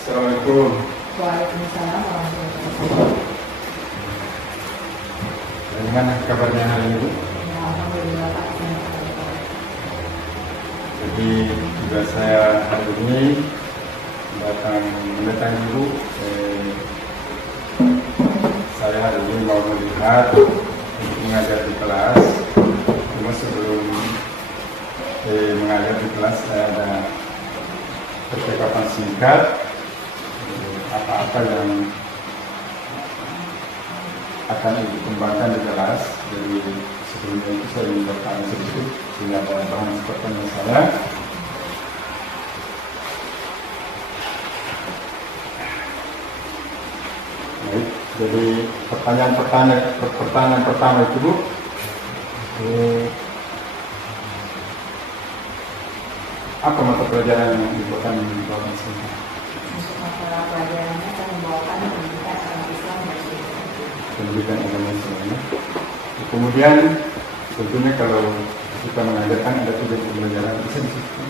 Assalamualaikum. Waalaikumsalam warahmatullahi wabarakatuh. Bagaimana kabarnya hari ini? Ya, alhamdulillah Pak. Jadi juga saya hari ini mendatangi Ibu. Saya hari ini mau melihat untuk mengajar di kelas. Cuma sebelum mengajar di kelas saya ada percakapan singkat apa-apa yang akan Ibu kembangkan di kelas. Jadi sebelumnya itu saya ingin bertanya sedikit punya bahan pertanyaan saya. Baik, jadi pertanyaan pertama itu Bu, apa mata pelajaran yang Ibu akan membawakan sini? Untuk masalah pelajarannya saya membawakan pendidikan agama Islam dan Pendidikan agama Islam. Kemudian tentunya kalau kita mengajarkan ada tujuan pembelajaran, bisa disebutkan?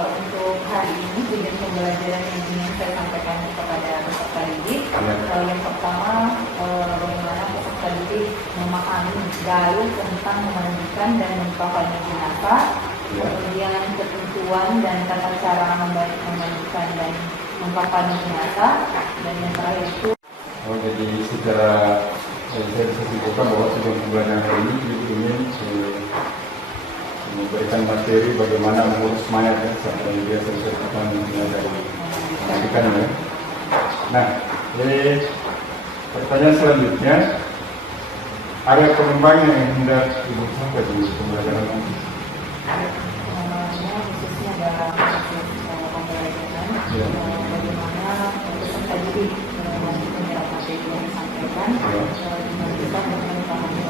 untuk hari ini tujuan pembelajaran yang ingin saya sampaikan kepada peserta didik. Ya. Yang pertama, bagaimana peserta didik memahami dalil tentang memandikan dan menukarkannya jenazah. Ya. Kemudian ketentuan dan tata cara memandikan dan menukarkannya jenazah. Dan yang terakhir itu Jadi secara saya bisa simpulkan bahwa tujuan pembelajaran hari ini Ibu ingin memberikan materi bagaimana mengurus mayat ya, sampai dia selesai dari pendidikan ya. Nah, pertanyaan selanjutnya, ada pengembangan yang hendak Ibu sampaikan di pembelajaran nanti? namanya khususnya dalam proses pembelajaran, Ya. bagaimana peserta didik melanjutkan dalam materi yang disampaikan, Ya. dengan kita memahami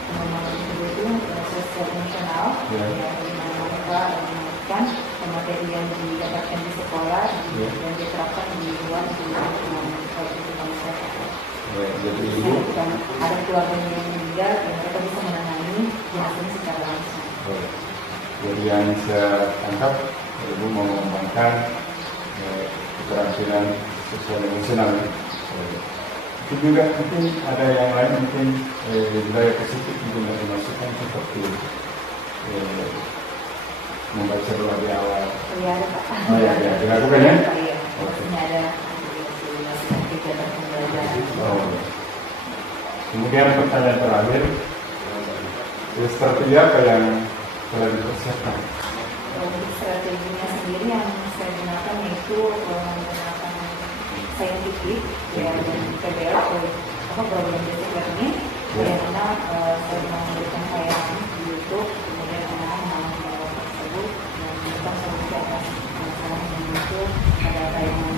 bagaimana itu proses emosional, Ya. bagaimana mereka mengajarkan materi yang didapatkan di sekolah Ya. dan diterapkan di luar di kehidupan masyarakat. Jadi Ibu Ada keluarganya yang meninggal dan mereka bisa menangani jenazahnya secara langsung. Jadi yang saya tangkap, Ibu mau mengembangkan keterampilan sosial emosional. Itu juga mungkin ada yang lain, mungkin budaya positif juga dimasukkan seperti membaca doa di awal. Iya, ada Pak. Oh ya, dilakukan ya? Iya, maksudnya ada kegiatan pembelajaran. Oh. Kemudian pertanyaan terakhir, strategi apa yang telah dipersiapkan? Untuk strateginya sendiri yang saya gunakan yaitu menggunakan saintifik ya, dan PBL atau program basic learning, yang mana saya memberikan tayangan di YouTube, kemudian anak-anak menonton tersebut dan kita solusi atas masalah yang muncul pada tayangan.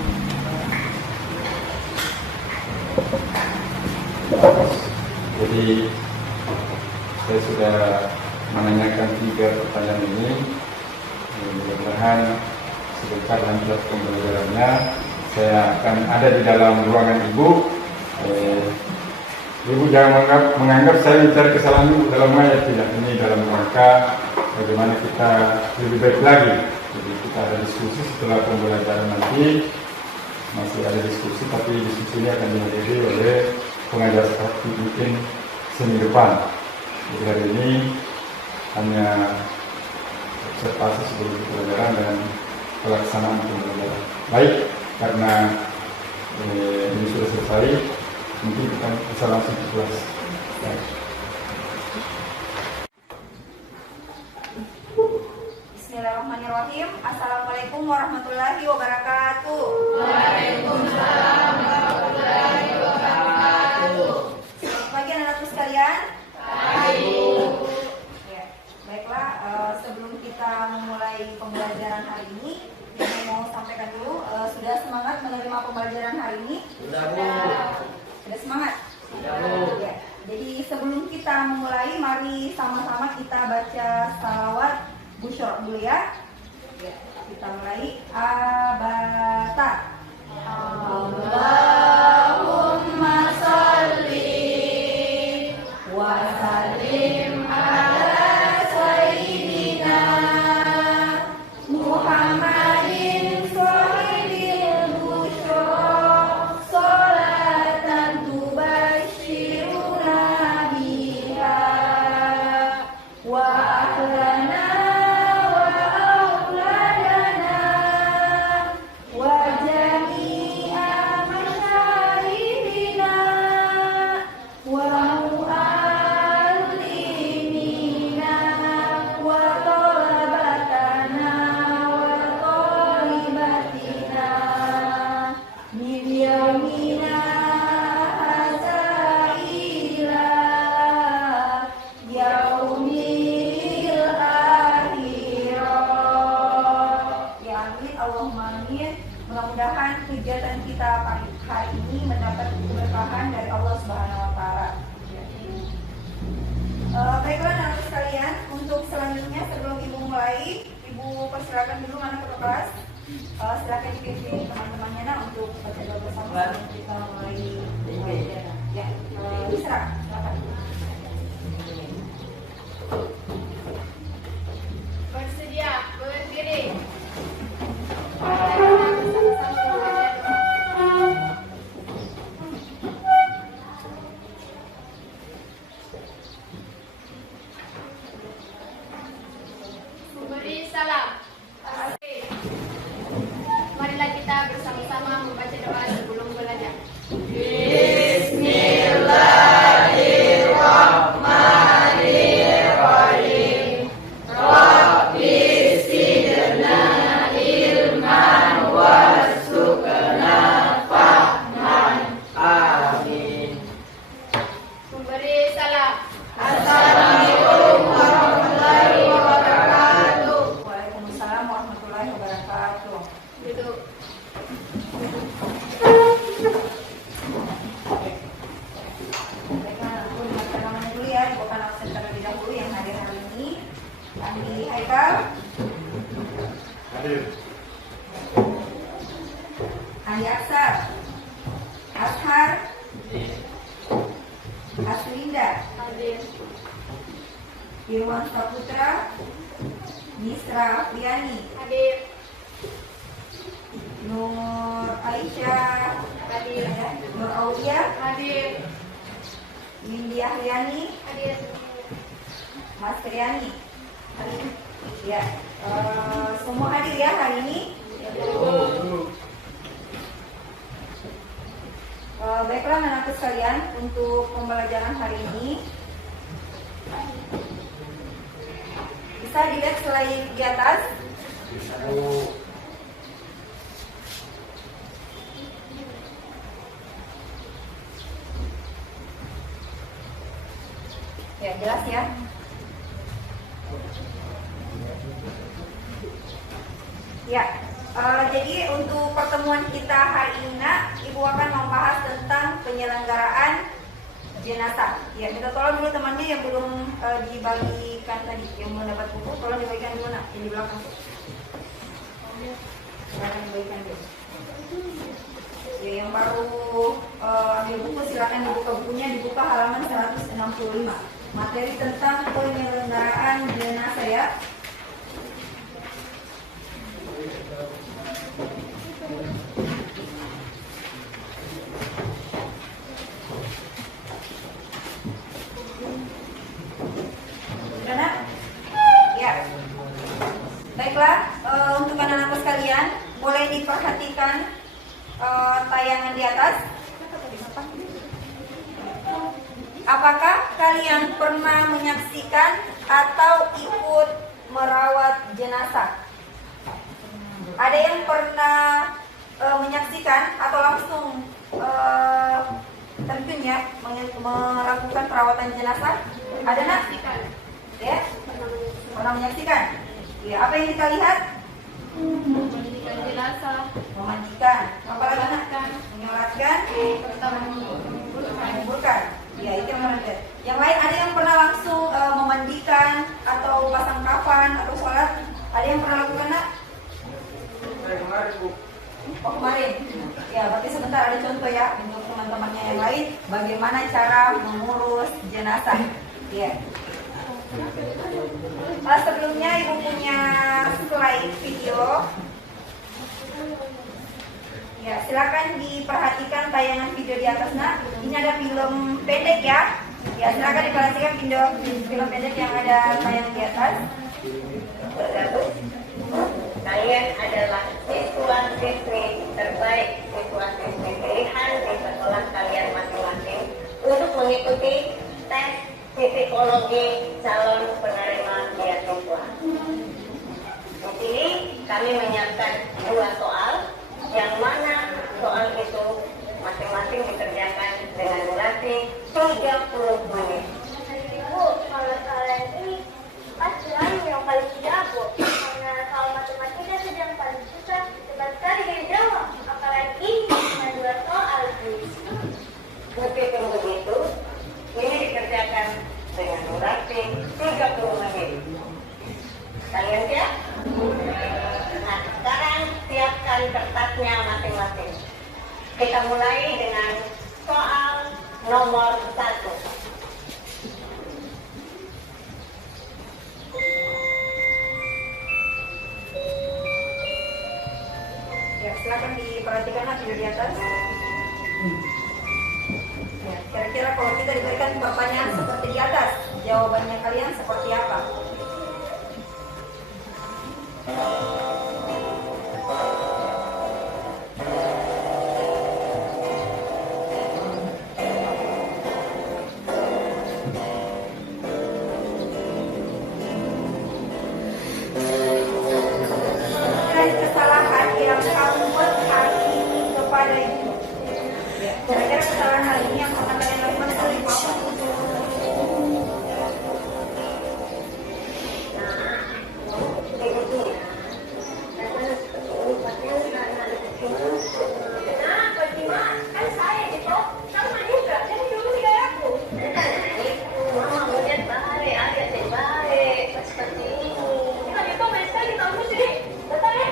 Jadi saya sudah menanyakan 3 pertanyaan ini. Mudah-mudahan sebentar lanjut pembelajarannya. Saya akan ada di dalam ruangan Ibu. Ibu jangan menganggap saya mencari kesalahan Ibu dalam mayat, tidak. Ini dalam rangka bagaimana kita lebih baik lagi. Jadi kita ada diskusi setelah pembelajaran nanti. Masih ada diskusi, tapi diskusi ini akan dihadiri oleh pengajar praktik mungkin seminggu depan. Jadi hari ini hanya observasi sebelum pembelajaran dan pelaksanaan pembelajaran. Baik, karena ini sudah selesai, mungkin kita bisa langsung ke kelas. Baik. Bismillahirrahmanirrahim. Assalamualaikum warahmatullahi wabarakatuh. Waalaikumsalam warahmatullahi wabarakatuh. Selamat pagi anak-anakku sekalian. Pagi. Ya, baiklah, sebelum kita memulai pembelajaran hari ini, saya mau sampaikan dulu, sudah semangat menerima pembelajaran hari ini? Sudah semangat? Ya. Jadi sebelum kita memulai, mari sama-sama kita baca salawat Busyra dulu ya. Kita mulai. Abata. Allahumma sholli wa sallim ala sayyidina Muhammadin kelimpahan dari Allah Subhanahu wa taala. Baiklah anak sekalian, untuk selanjutnya sebelum Ibu mulai, Ibu persilakan dulu mana ke kelas. Silakan dipimpin teman-temannya untuk baca doa bersama sebelum kita mulai pembelajaran. Ya, Isra, silakan. Bersedia, berdiri. Mari kita bersama-sama membaca doa. Beri salam. Asik. Marilah kita bersama-sama membaca doa sebelum belajar. Bismillahirrahmanirrahim. Rabbi zidna ilman warzuqna fahman. Amin. Memberi salam. Assalamualaikum warahmatullahi wabarakatuh. Waalaikumsalam warahmatullahi wabarakatuh. Duduk. Baiklah, aku dengarkan namanya dulu ya, bukan absen terlebih dahulu yang hadir hari ini. Andi Haikal, Hadir. Andi Aksar, Ashar, Aslinda, Hadir. Irwan Saputra, Nisra Afriani, Hadir. Nur Aisyah, Hadir. Nur Aulia, Hadir. Windy Ahriani, Hadir. Mas Kriani. Ya, semua hadir ya hari ini. Baiklah anak-anakku sekalian, untuk pembelajaran hari ini bisa dilihat slide di atas. Ya, jelas ya. Ya, jadi untuk pertemuan kita hari ini, Ibu akan membahas tentang penyelenggaraan jenazah. Ya, kita tolong dulu temannya yang belum dibagikan tadi, yang belum dapat buku, tolong dibagikan dulu nak, yang di belakang. Silakan dibagikan dulu. Ya, yang baru ambil buku silakan dibuka bukunya, dibuka halaman 165. Materi tentang penyelenggaraan jenazah ya. Sudah nak? Ya. Baiklah, untuk anak-anak sekalian, boleh diperhatikan tayangan di atas. Apakah kalian pernah menyaksikan atau ikut merawat jenazah? Ada yang pernah menyaksikan atau langsung tentunya melakukan perawatan jenazah? Ada nak? Ya, pernah menyaksikan. Ya, apa yang kita lihat? Memandikan jenazah. Memandikan. Apa lagi nak? Menyolatkan. Menyolatkan. Pertama Menguburkan. Ya, itu yang pernah lihat. Yang lain ada yang pernah langsung memandikan atau pasang kafan atau sholat? Ada yang pernah lakukan nak? Kemarin Bu. Oh, kemarin. Ya, berarti sebentar ada contoh ya untuk teman-temannya yang lain bagaimana cara mengurus jenazah. Ya. Sebelumnya Ibu punya slide video. Ya, silakan diperhatikan tayangan video di atas nak. Ini ada film pendek ya. Ya, silakan diperhatikan film pendek yang ada tayangan di atas. Kalian adalah siswa-siswi terbaik, siswa-siswi pilihan di sekolah kalian masing-masing untuk mengikuti tes psikologi calon penerima beasiswa. Di sini kami menyiapkan 2 soal, yang mana soal itu masing-masing dikerjakan dengan durasi 30 menit. Bu, kalau kalian ini pasti yang paling jago. Karena kalau matematika sedang paling susah, cepat sekali dijawab. Apalagi cuma 2 soal, Bu. Bu, siapkan kertasnya masing-masing. Kita mulai dengan soal nomor 1. Ya, silakan diperhatikan video di atas. Ya, kira-kira kalau kita diberikan pertanyaan seperti di atas, jawabannya kalian seperti apa? Kesalahan yang kamu buat hari ini kepada ibu. Ya, kira-kira kesalahan hari ini yang pernah kalian lakukan kepada ibu apa? Kenapa sih, Mak? Kan saya gitu, sama juga. Jadi dulu tidak aku. Mama melihat baik, adik baik, seperti ini. Kita itu main sekali kamu sih, betul ya?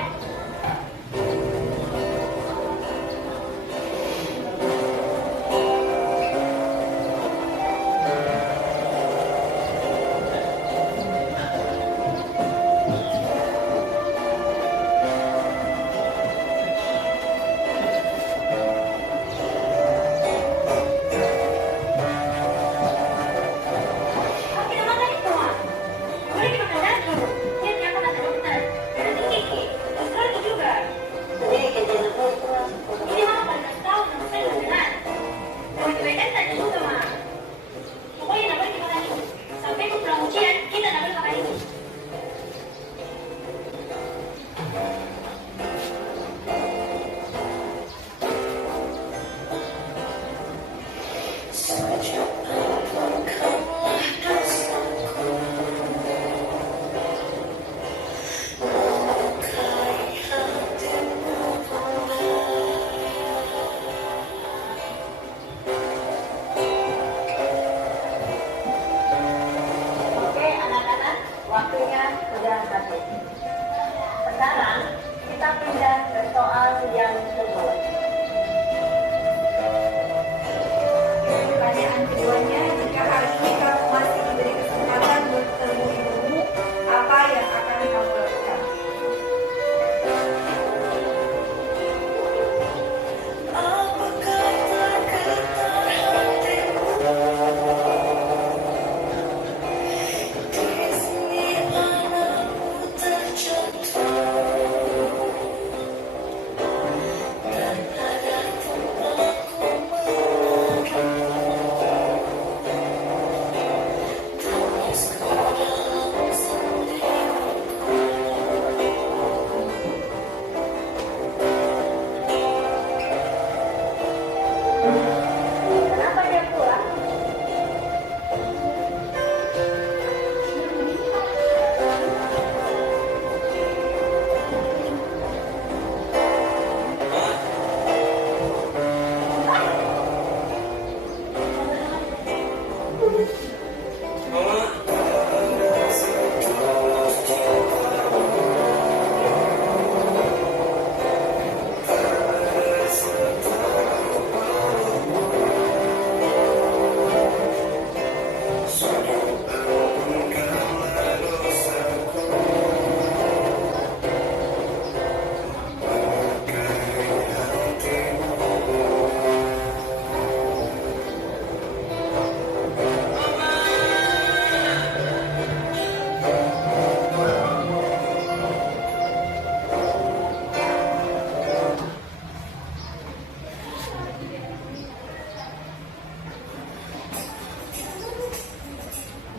Oke anak-anak, waktunya sudah habis. Sekarang kita pindah ke soal yang kedua. Pertanyaan keduanya, jika hari ini kamu masih diberi kesempatan bertemu ibumu, apa yang akan kamu lakukan? Kenapa dia pulang?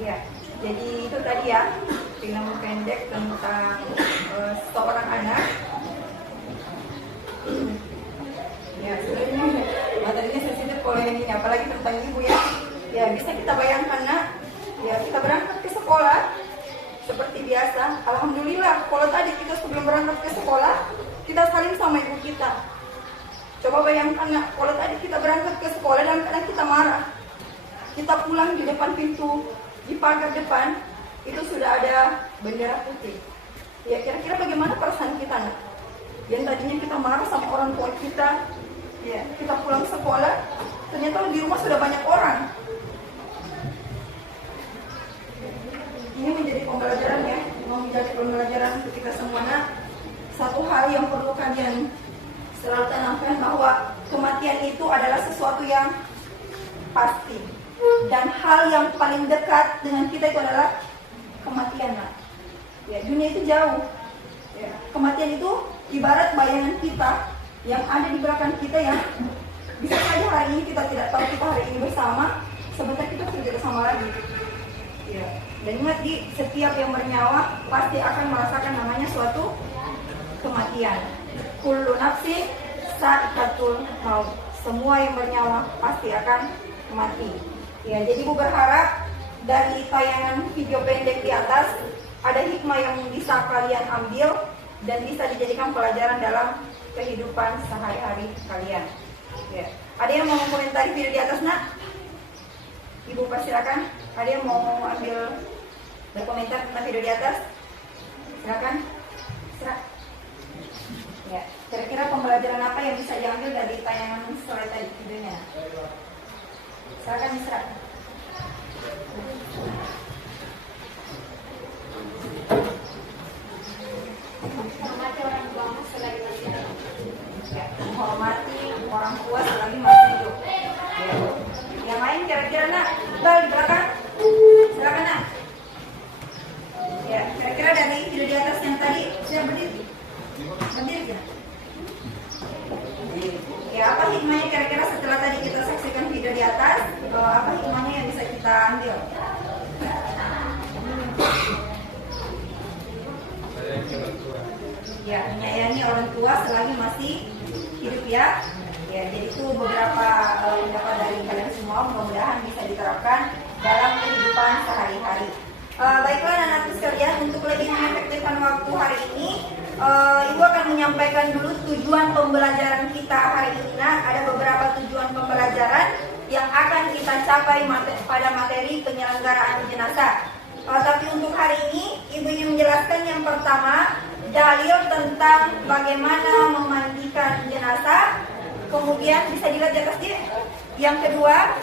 Ya, jadi itu tadi ya film pendek tentang seorang anak. Ya, sebenarnya materinya sensitif kalau ini, apalagi tentang ibu ya. Ya, bisa kita bayangkan nak. Ya, kita berangkat ke sekolah seperti biasa. Alhamdulillah, kalau tadi kita sebelum berangkat ke sekolah, kita saling sama ibu kita. Coba bayangkan nak, kalau tadi kita berangkat ke sekolah dan kadang kita marah. Kita pulang di depan pintu, di pagar depan, itu sudah ada bendera putih. Ya, kira-kira bagaimana perasaan kita nak? Yang tadinya kita marah sama orang tua kita, ya, kita pulang sekolah, ternyata di rumah sudah banyak orang. Ini menjadi pembelajaran ya, menjadi pembelajaran ketika semuanya. Satu hal yang perlu kalian selalu tanamkan bahwa kematian itu adalah sesuatu yang pasti. Dan hal yang paling dekat dengan kita itu adalah kematian. Ya, dunia itu jauh. Ya, kematian itu ibarat bayangan kita yang ada di belakang kita yang bisa saja hari ini kita tidak tahu kita hari ini bersama, sebentar kita sudah tidak bersama lagi. Ya. Dan ingat di setiap yang bernyawa pasti akan merasakan namanya suatu kematian. Kullu nafsin sa'iqatul maut. Semua yang bernyawa pasti akan mati. Ya, jadi Bu berharap dari tayangan video pendek di atas ada hikmah yang bisa kalian ambil dan bisa dijadikan pelajaran dalam kehidupan sehari-hari kalian. Ya. Ada yang mau komentari video di atas, Nak? Ibu persilakan. Ada yang mau ambil berkomentar tentang video di atas? Silakan. Ya, kira-kira pembelajaran apa yang bisa diambil dari tayangan slide tadi videonya? Silakan Misra. Menghormati orang tua selagi masih hidup. Ya, menghormati orang tua selagi masih hidup. Ya. Yang lain kira-kira, Nak? Bal di belakang. Silakan, Nak. Ya, kira-kira dari video di atas yang tadi sudah berdiri. Berdiri. Ya, apa hikmahnya kira-kira setelah tadi kita saksikan video di atas? Apa hikmahnya yang bisa kita ambil? Ya, menyayangi orang tua selagi masih hidup ya. Ya, jadi itu beberapa pendapat dari kalian semua, mudah-mudahan bisa diterapkan dalam kehidupan sehari-hari. Baiklah anak-anak sekalian, untuk lebih mengefektifkan waktu hari ini, Ibu akan menyampaikan dulu tujuan pembelajaran kita hari ini. Nah, ada beberapa tujuan pembelajaran yang akan kita capai pada materi penyelenggaraan jenazah. Tapi untuk hari ini, Ibu ingin menjelaskan yang pertama, dalil tentang bagaimana memandikan jenazah. Kemudian bisa dilihat di atas dia. Yang kedua,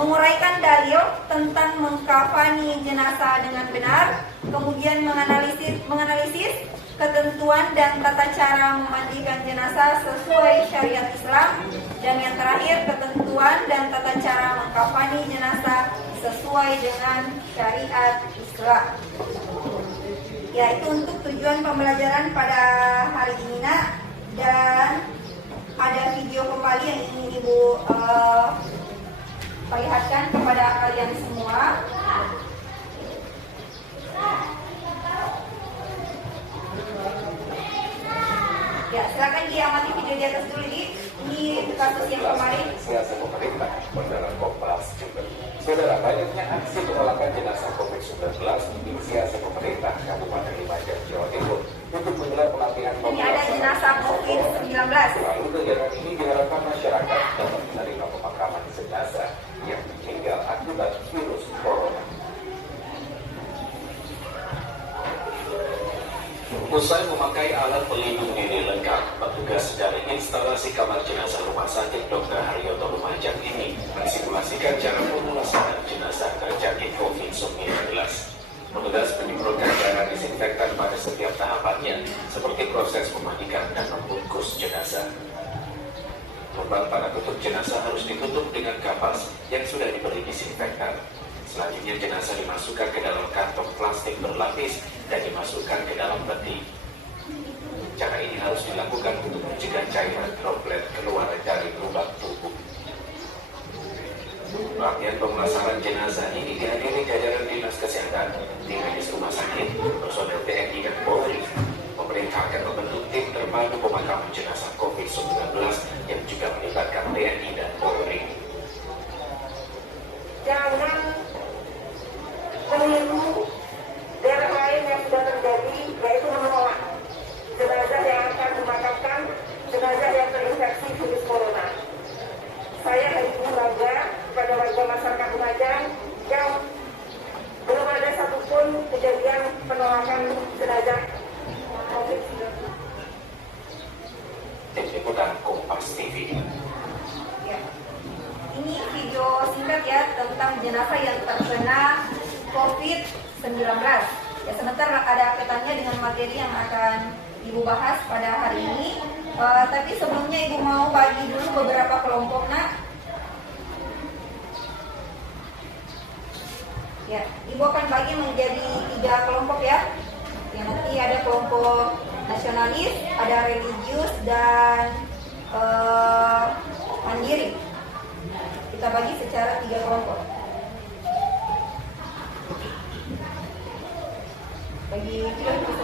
menguraikan dalil tentang mengkafani jenazah dengan benar, kemudian menganalisis ketentuan dan tata cara memandikan jenazah sesuai syariat Islam, dan yang terakhir ketentuan dan tata cara mengkafani jenazah sesuai dengan syariat Islam. Ya, itu untuk tujuan pembelajaran pada hari ini, Nak. Dan ada video kembali yang ingin Ibu perlihatkan kepada kalian semua. Ya, silakan diamati video di atas dulu, ini kasus yang kemarin. Siasat pemerintah Bandara Kompas Jember. Saudara, banyaknya aksi penolakan jenazah COVID-19 diinisiasi pemerintah Kabupaten Lumajang, Jawa Timur untuk menggelar pelatihan. Ini ada jenazah COVID-19. Lalu kegiatan ini diharapkan masyarakat dapat menerima pemakaman jenazah yang meninggal akibat virus corona. Usai memakai alat pelindung diri lengkap, petugas dari instalasi kamar jenazah Rumah Sakit Dr. Haryoto Lumajang ini mensimulasikan cara pemulasaran jenazah terjangkit COVID-19. Petugas menyemprotkan cairan disinfektan pada setiap tahapannya, seperti proses memandikan dan membungkus jenazah. Lubang pada tutup jenazah harus ditutup dengan kapas yang sudah diberi disinfektan. Selanjutnya jenazah dimasukkan ke dalam kantong plastik berlapis dan dimasukkan ke dalam peti. Cara ini harus dilakukan untuk mencegah cairan droplet keluar dari lubang tubuh. Pelatihan pemulasaran jenazah ini dihadiri jajaran Dinas Kesehatan, tim medis rumah sakit, personel TNI dan Polri. Pemerintah akan membentuk tim terpadu pemakaman jenazah COVID-19 yang juga melibatkan TNI dan Polri. Jangan meniru daerah lain yang sudah terjadi, yaitu menolak jenazah yang akan dimakamkan, jenazah yang terinfeksi virus corona. Saya hari ini bangga kepada warga masyarakat Lumajang yang belum ada satupun kejadian penolakan ada kaitannya dengan materi yang akan Ibu bahas pada hari ini. Tapi sebelumnya Ibu mau bagi dulu beberapa kelompok, Nak. Ya, Ibu akan bagi menjadi 3 kelompok ya. Yang nanti ada kelompok nasionalis, ada religius, dan mandiri. Kita bagi secara 3 kelompok. Bagi kelompok.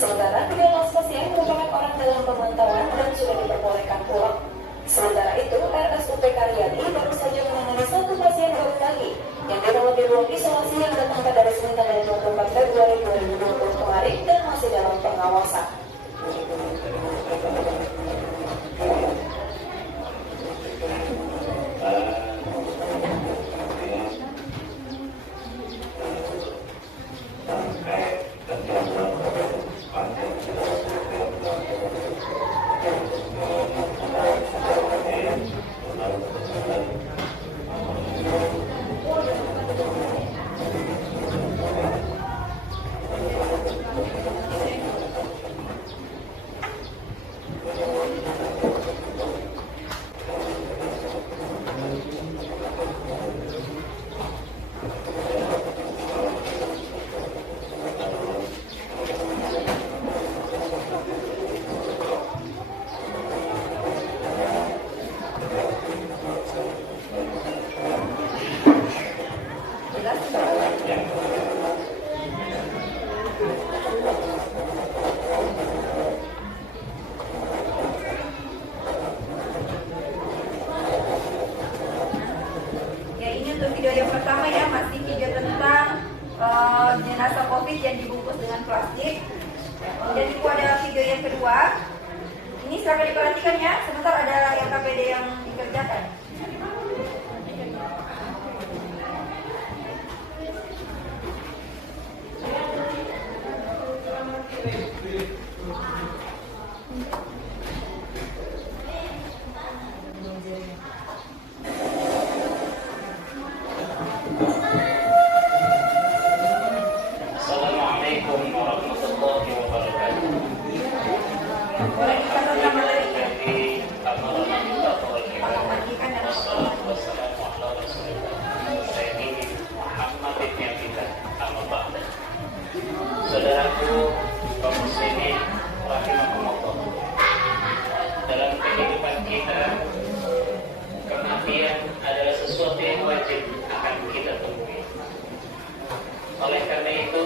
Sementara 13 pasien merupakan orang dalam pemantauan dan sudah diperbolehkan pulang. Sementara itu, RSUP Karyadi baru saja menangani 1 pasien baru lagi yang dirawat di ruang isolasi yang datang pada Senin tanggal 24 Februari 2020 kemarin dan masih dalam pengawasan. Video yang pertama ya, masih video tentang jenazah COVID yang dibungkus dengan plastik. Dan itu ada video yang kedua. Ini silakan diperhatikan ya. Sebentar ada LKPD yang dikerjakan. Assalamualaikum warahmatullahi wabarakatuh. Saudaraku kaum muslimin rahimakumullah, dalam kehidupan kita kematian adalah sesuatu yang wajib akan kita temui. Oleh karena itu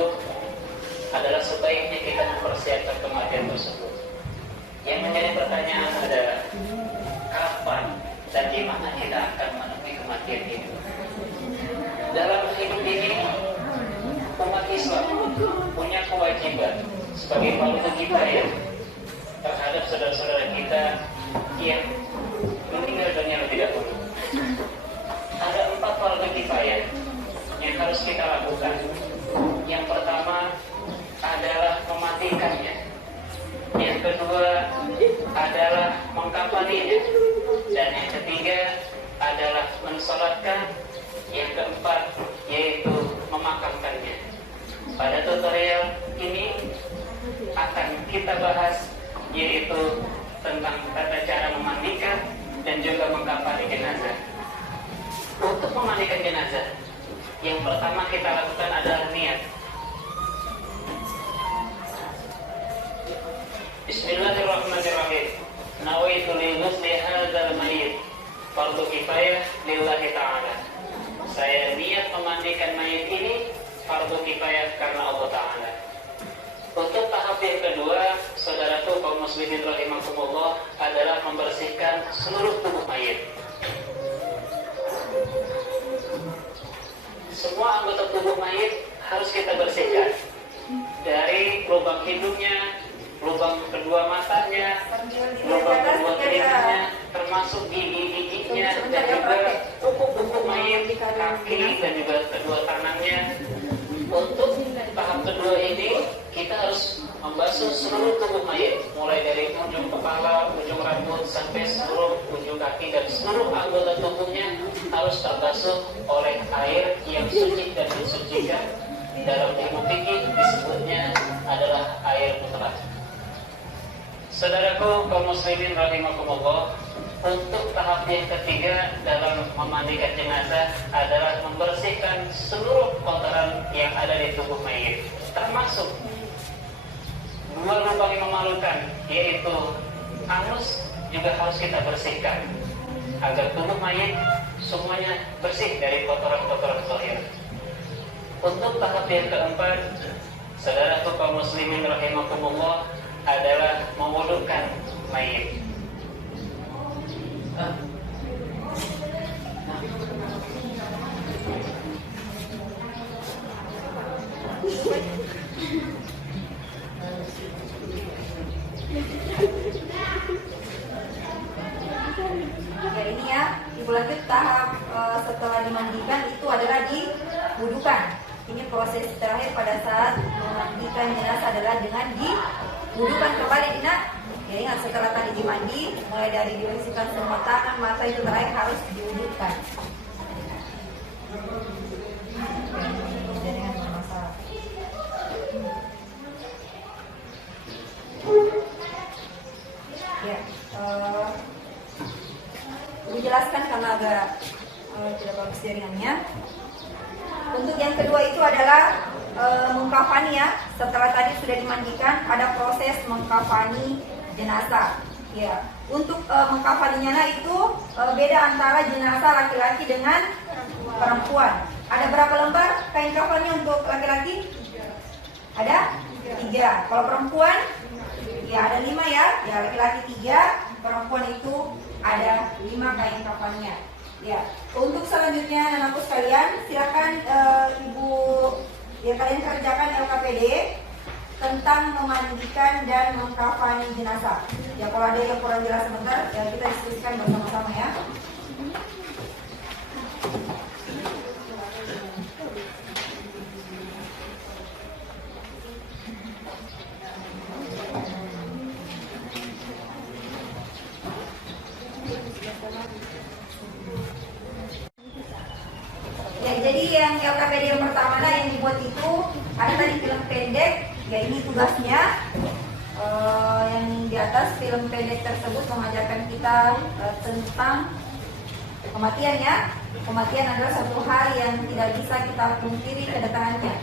adalah sebaiknya kita mempersiapkan kematian tersebut. Yang menjadi pertanyaan adalah kapan dan di mana kita akan menemui kematian ini. Dalam hidup ini umat Islam punya kewajiban sebagai fardu kifayah terhadap saudara-saudara kita yang meninggal dunia lebih dahulu. Ada 4 fardu kifayah yang harus kita lakukan. Yang pertama adalah mematikannya. Yang kedua adalah mengkafaninya. Dan yang ketiga adalah mensolatkan. Yang keempat yaitu memakamkannya. Pada tutorial ini akan kita bahas yaitu tentang tata cara memandikan dan juga mengkafani jenazah. Untuk memandikan jenazah, yang pertama kita lakukan adalah niat. Bismillahirrahmanirrahim. Nawaitu li ghusli hadzal mayyit fardhu kifayah lillahi ta'ala. Saya niat memandikan mayit ini fardu kifayah karena Allah Ta'ala. Untuk tahap yang kedua, saudaraku kaum muslimin rahimakumullah, adalah membersihkan seluruh tubuh mayit. Semua anggota tubuh mayit harus kita bersihkan. Dari lubang hidungnya, lubang kedua matanya, lubang kedua telinganya, termasuk gigi-giginya, dan juga kuku-kuku mayit, kaki, dan juga kedua tangannya. Untuk tahap kedua ini, kita harus membasuh seluruh tubuh mayit, mulai dari ujung kepala, ujung rambut, sampai seluruh ujung kaki, dan seluruh anggota tubuhnya harus terbasuh oleh air yang suci dan disucikan. Dalam ilmu fikih disebutnya adalah air mutlak. Saudaraku kaum muslimin rahimakumullah, untuk tahap yang ketiga dalam memandikan jenazah adalah membersihkan seluruh kotoran yang ada di tubuh mayit, termasuk 2 lubang yang memalukan, yaitu anus, juga harus kita bersihkan agar tubuh mayit semuanya bersih dari kotoran-kotoran zahir. Untuk tahap yang keempat, Saudara kaum muslimin rahimakumullah, adalah mewudukan mayit. Ya ini ya, Ibu lanjut tahap setelah dimandikan itu adalah diwudukan. Ini proses terakhir pada saat memandikan jenazah adalah dengan diwudukan kembali, Dina. Ya ingat, setelah tadi dimandi, mulai dari dibersihkan semua tangan, mata, itu terakhir harus diwudukan. Ya, dijelaskan karena agak tidak bagus jaringannya. Untuk yang kedua itu adalah mengkafani ya. Setelah tadi sudah dimandikan, ada proses mengkafani jenazah. Ya, untuk mengkafaninya itu beda antara jenazah laki-laki dengan perempuan. Ada berapa lembar kain kafannya untuk laki-laki? Ada 3. Kalau perempuan, ya ada 5 ya. Ya laki-laki 3, perempuan itu ada 5 kain kafannya. Ya, untuk selanjutnya anakku sekalian, silakan Ibu ya kalian kerjakan LKPD tentang memandikan dan mengkafani jenazah. Ya kalau ada yang kurang jelas sebentar, ya kita diskusikan bersama-sama ya. Ya, jadi yang LKPD yang pertama yang dibuat itu ada tadi film pendek, ya ini tugasnya. Yang di atas film pendek tersebut mengajarkan kita tentang kematian ya. Kematian adalah satu hal yang tidak bisa kita pungkiri kedatangannya.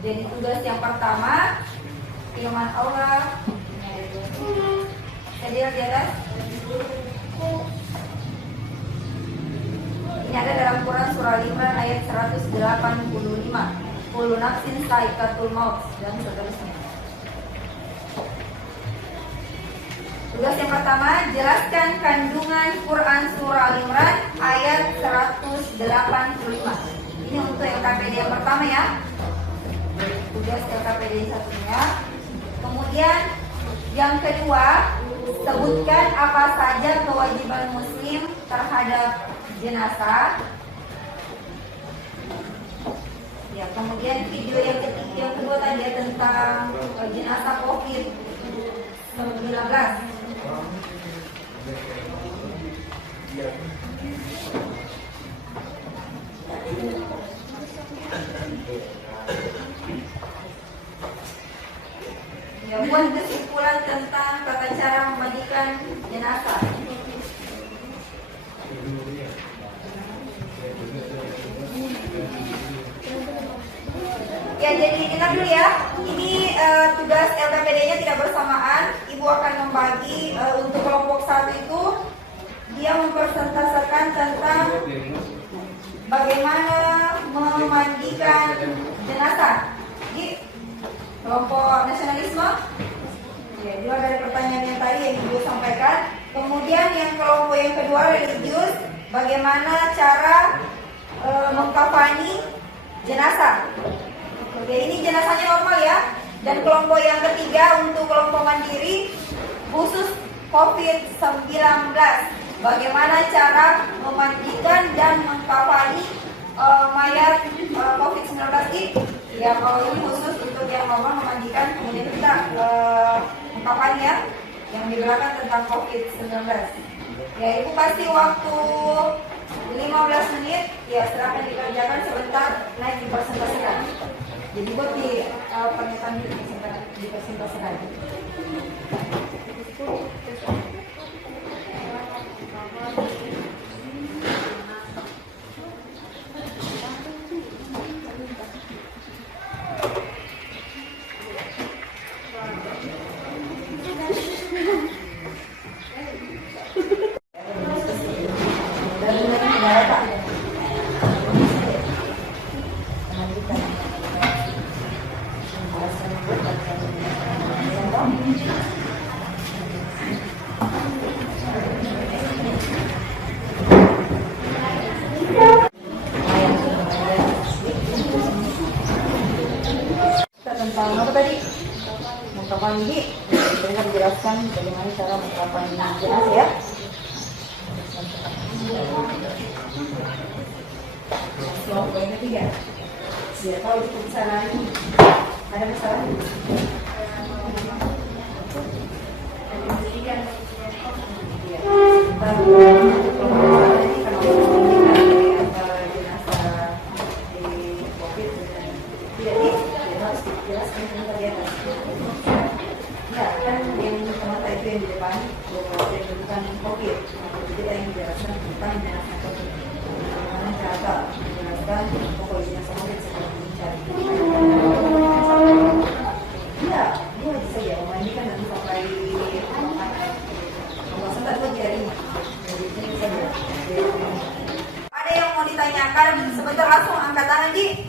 Jadi tugas yang pertama, firman Allah. Jadi di atas ini ada dalam Quran surah Al-Imran ayat 185. Kullu nafsin sa'iqatul maut dan seterusnya. Tugas yang pertama, jelaskan kandungan Quran surah Al-Imran ayat 185. Ini untuk LKPD yang pertama ya. Tugas LKPD yang satunya. Kemudian yang kedua, sebutkan apa saja kewajiban muslim terhadap jenazah. Ya, kemudian video yang kedua tadi ya, tentang jenazah COVID-19. Ya, buat kesimpulan tentang tata cara memandikan jenazah. Ya, jadi kita dulu ya. Ini tugas LKPD-nya tidak bersamaan. Ibu akan membagi untuk kelompok 1 itu dia mempresentasikan tentang bagaimana memandikan jenazah. Jadi kelompok nasionalisme, ya juga dari pertanyaan yang tadi yang Ibu sampaikan. Kemudian yang kelompok yang kedua religius, bagaimana cara mengkafani jenazah. Oke, ini jenazahnya normal ya. Dan kelompok yang ketiga untuk kelompok mandiri khusus COVID-19, bagaimana cara memandikan dan mengkafani mayat COVID-19 ini. Ya kalau ini khusus untuk yang normal memandikan, kemudian kita mengkafani ya, yang di belakang tentang COVID-19. Ya Ibu pasti waktu 15 menit, ya silahkan dikerjakan sebentar, naik dipresentasikan. Jadi buat di pernyataan dipresentasikan. mandi, mereka menjelaskan bagaimana cara mengkafani jenazah ya. Kelompok yang ketiga, siapa untuk bicara ini? Ada masalah? Ya, kan yang pertama itu yang di depan, bukan COVID. Kita yang menjelaskan tentang jenazah COVID. Bagaimana cara menjelaskan pokok jenazah COVID seperti mencari. Ya, dia bisa ya memandikan nanti sampai pembahasan tak jari. Ada yang mau ditanyakan? Sebentar langsung angkat tangan Ji.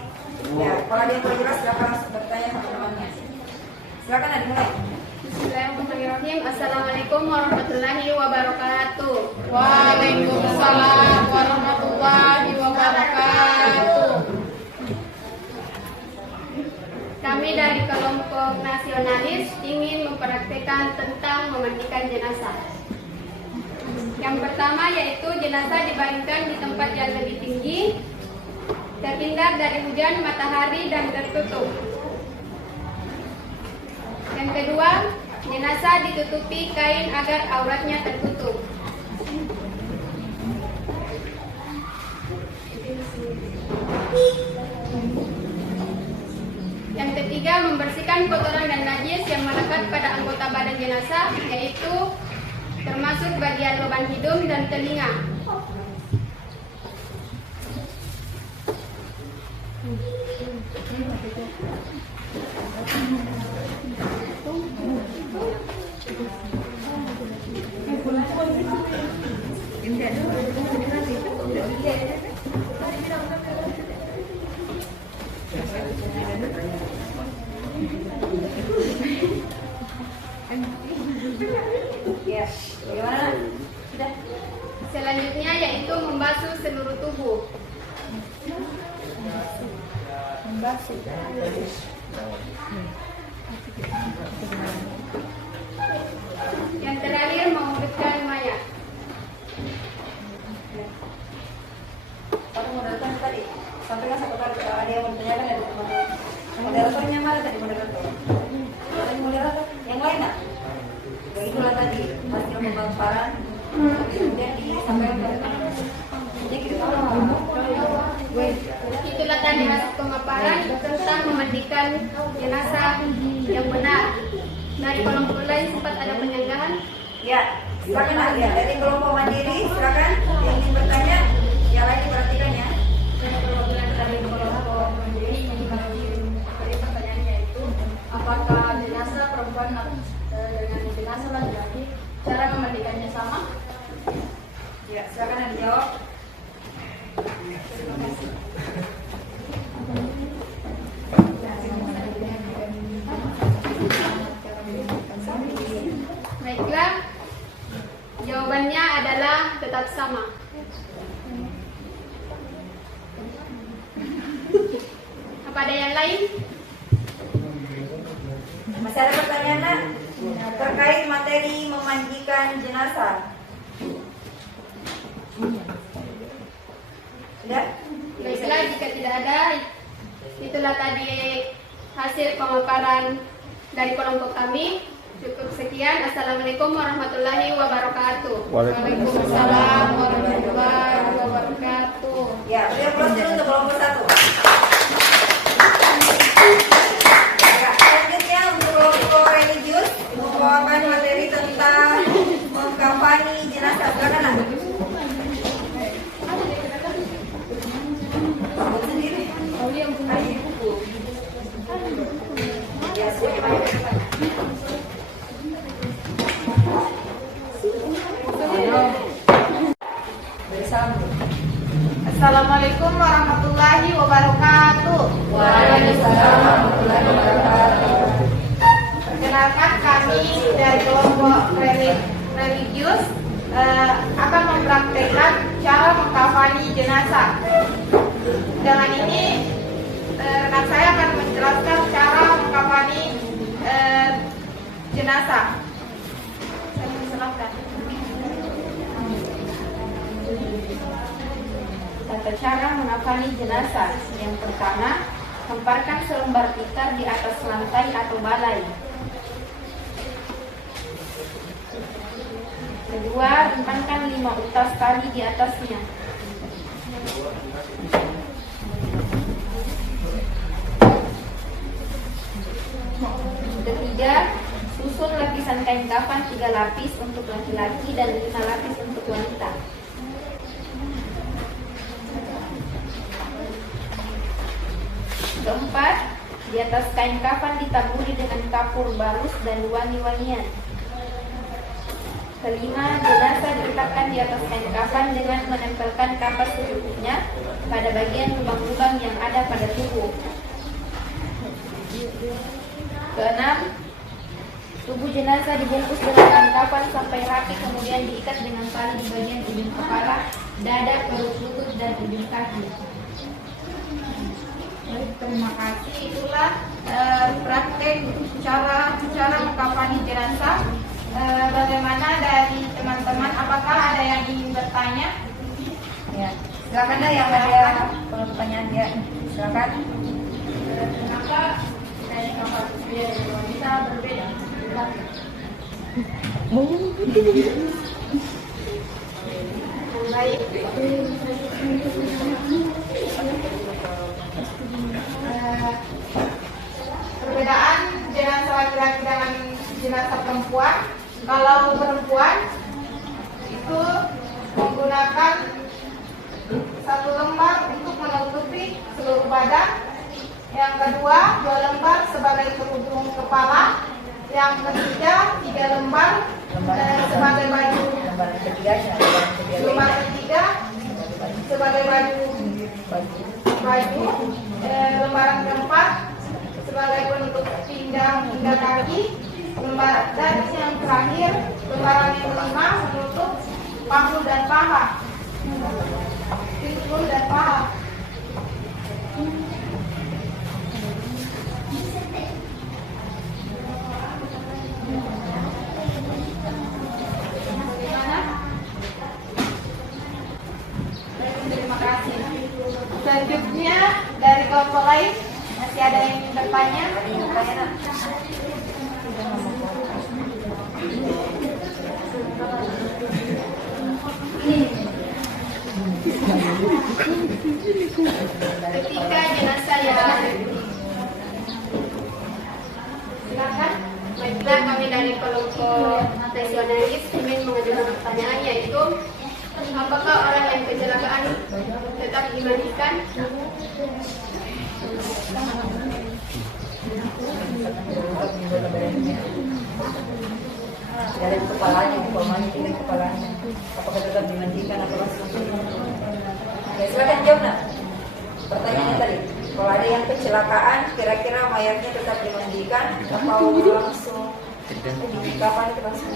Ya, kalau ada yang boleh jelas silakan langsung bertanya sama temannya. Silakan ada mulai. Bismillahirrahmanirrahim. Assalamualaikum warahmatullahi wabarakatuh. Waalaikumsalam warahmatullahi wabarakatuh. Kami dari kelompok nasionalis ingin mempraktikkan tentang memandikan jenazah. Yang pertama yaitu jenazah dibaringkan di tempat yang lebih tinggi, terhindar dari hujan, matahari, dan tertutup. Yang kedua, jenazah ditutupi kain agar auratnya tertutup. Yang ketiga, membersihkan kotoran dan najis yang melekat pada anggota badan jenazah, yaitu termasuk bagian lubang hidung dan telinga. Ya, bagaimana? Sudah. Selanjutnya yaitu membasuh seluruh tubuh. Membasuh. Yang terakhir mengurutkan mayat. Kamu moderator tadi, sampaikan satu kali ada yang mau ditanyakan dari teman-teman. Moderatornya mana tadi moderator? Ada moderator? Yang lain nak? Ya itulah tadi, hasil pemaparan. Kemudian disampaikan ke jadi kita Itulah tadi hasil pemaparan tentang memandikan jenazah yang benar. Dari kelompok lain sempat ada penyanggahan. ya, silakan nak ya. Dari kelompok mandiri, silakan yang ingin bertanya, ya lagi perhatikan ya. Dari kelompok mandiri yang tadi pertanyaannya itu apakah jenazah perempuan dengan jenazah laki-laki cara memandikannya sama? Ya, silakan yang dijawab. Baiklah, jawabannya adalah tetap sama. Apa ada yang lain? Masih ada pertanyaan nak? Terkait materi memandikan jenazah. Sudah? Baiklah, jika tidak ada, itulah tadi hasil pemaparan dari kelompok kami. Cukup sekian. Assalamualaikum warahmatullahi wabarakatuh. Waalaikumsalam warahmatullahi wabarakatuh. Ya, beliau proses untuk kelompok 1. Ya, selanjutnya untuk kelompok religius membawakan materi tentang mengkafani jenazah. Silakan nak. Buat sendiri. Ya, silakan. Assalamualaikum warahmatullahi wabarakatuh. Waalaikumsalam warahmatullahi wabarakatuh. Perkenalkan kami dari kelompok religius akan mempraktekkan cara mengkafani jenazah. Dengan ini rekan saya akan menjelaskan cara mengkafani jenazah. Saya persilakan. Tata cara mengafani jenazah. Yang pertama, hemparkan selembar tikar di atas lantai atau balai. Kedua, rentangkan 5 utas tali di atasnya. Ketiga, susun lapisan kain kafan 3 lapis untuk laki-laki dan 5 lapis untuk wanita. Keempat, di atas kain kafan ditaburi dengan kapur balus dan wangi-wangian. Kelima, jenazah diletakkan di atas kain kafan dengan menempelkan kapas secukupnya pada bagian lubang-lubang yang ada pada tubuh. Keenam, tubuh jenazah dibungkus dengan kain kafan sampai rapi, kemudian diikat dengan tali di bagian ujung kepala, dada, perut, lutut, dan ujung kaki. Baik, terima kasih. Itulah praktek cara mengkafani jenazah. Bagaimana dari teman-teman? Apakah ada yang ingin bertanya? Ya, silakan dah yang ada kalau pertanyaan dia. Silakan. Kenapa dari kafan pria dan wanita berbeda? Baik. Perbedaan jenazah laki-laki dengan jenazah perempuan. Kalau perempuan itu menggunakan 1 lembar untuk menutupi seluruh badan. Yang kedua, 2 lembar sebagai kerudung kepala. Yang ketiga, 3 lembar sebagai baju. Lembar ketiga sebagai baju. Lembaran keempat sebagai penutup pinggang hingga kaki. Dan yang terakhir, lembaran yang kelima menutup paha dan paha. Pinggul dan paha. Bagaimana? Terima kasih. Selanjutnya dari kelompok lain masih ada yang ingin bertanya? Ketika jenazah yang silakan. Baiklah, kami dari kelompok nasionalis ingin mengajukan pertanyaan, yaitu apakah orang yang kecelakaan tetap dimandikan? Dari kepalanya, umpamanya tinggal kepalanya. Apakah tetap dimandikan atau langsung? Ya, silakan jawab nak. Pertanyaannya tadi, kalau ada yang kecelakaan, kira-kira mayatnya tetap dimandikan atau langsung dikapan itu langsung?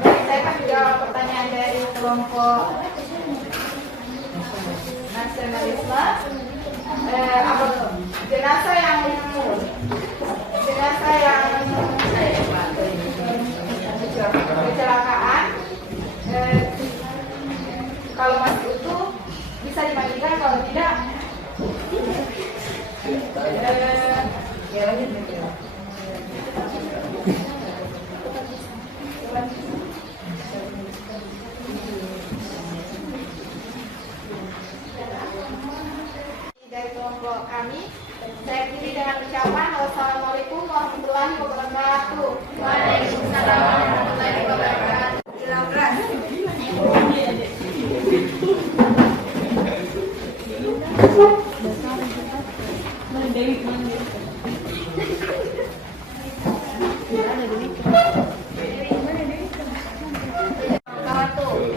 Saya akan jawab pertanyaan dari kelompok nasionalisme. Jenazah yang kecelakaan, kalau masih utuh bisa dimandikan, kalau tidak Ya, lanjut. dari kelompok kami, saya akhiri dengan ucapan wassalamualaikum warahmatullahi wabarakatuh. Waalaikumsalam warahmatullahi wabarakatuh.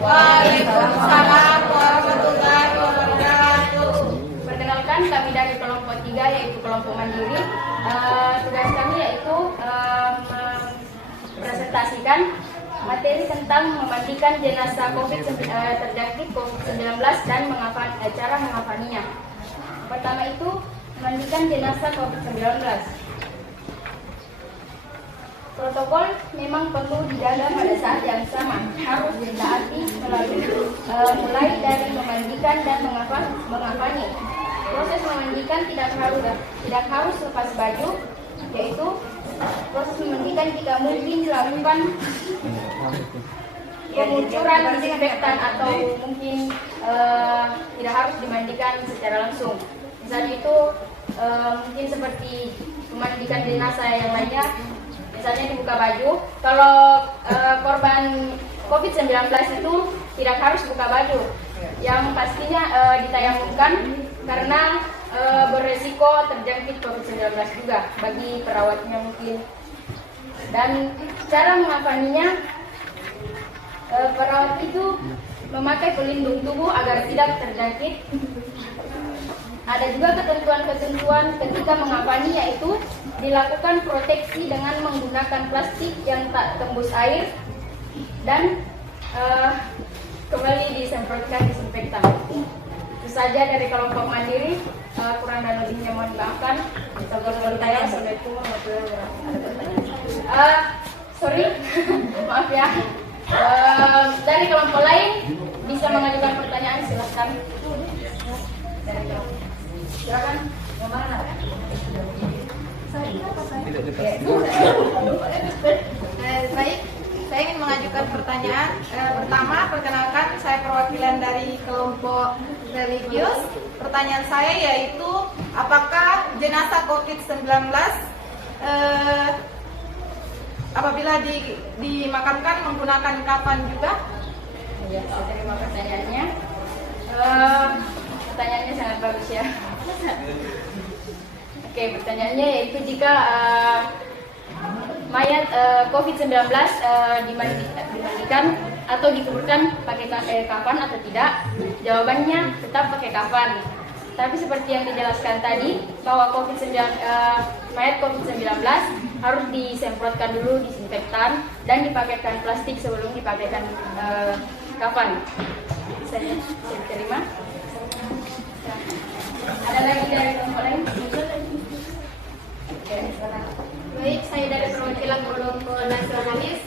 Waalaikumsalam warahmatullahi wabarakatuh. Perkenalkan, kami dari kelompok 3, yaitu kelompok mandiri. Tugas kami yaitu mempresentasikan materi tentang memandikan jenazah terjangkit COVID-19 dan cara mengafaninya. Pertama itu, memandikan jenazah COVID-19. Protokol memang perlu dijaga pada saat yang sama, harus ditaati mulai dari memandikan dan mengapani. Proses memandikan tidak harus lepas baju, yaitu proses memandikan jika mungkin dilakukan pengucuran disinfektan atau mungkin tidak harus dimandikan secara langsung. Misalnya itu mungkin seperti memandikan jenazah yang lainnya, misalnya dibuka baju. Kalau korban COVID-19 itu tidak harus buka baju, yang pastinya ditayamumkan karena beresiko terjangkit COVID-19 juga bagi perawatnya mungkin. Dan cara mengapaninya, perawat itu memakai pelindung tubuh agar tidak terjangkit. Ada juga ketentuan-ketentuan ketika mengapani, yaitu dilakukan proteksi dengan menggunakan plastik yang tak tembus air dan kembali disemprotkan disinfektan. Itu saja dari kelompok mandiri. Kurang dan lebihnya mohon dimaafkan. Assalamualaikum warahmatullahi wabarakatuh. Sorry, maaf ya. Dari kelompok lain bisa mengajukan pertanyaan, silahkan. Dari kelompok. Silakan, yang mana? Baik, saya ingin mengajukan pertanyaan. Pertama, perkenalkan, saya perwakilan dari kelompok religius. Pertanyaan saya yaitu, apakah jenazah COVID-19 apabila dimakamkan menggunakan kafan juga? Ya, saya terima pertanyaannya. Pertanyaannya sangat bagus ya. Oke, pertanyaannya yaitu jika mayat COVID-19 dimandikan atau dikuburkan pakai kafan atau tidak? Jawabannya tetap pakai kafan. Tapi seperti yang dijelaskan tadi, bahwa mayat COVID-19 harus disemprotkan dulu disinfektan dan dipakaikan plastik sebelum dipakaikan kafan. Saya terima. Ada lagi dari kelompok lain? Baik, saya dari perwakilan kelompok nasionalis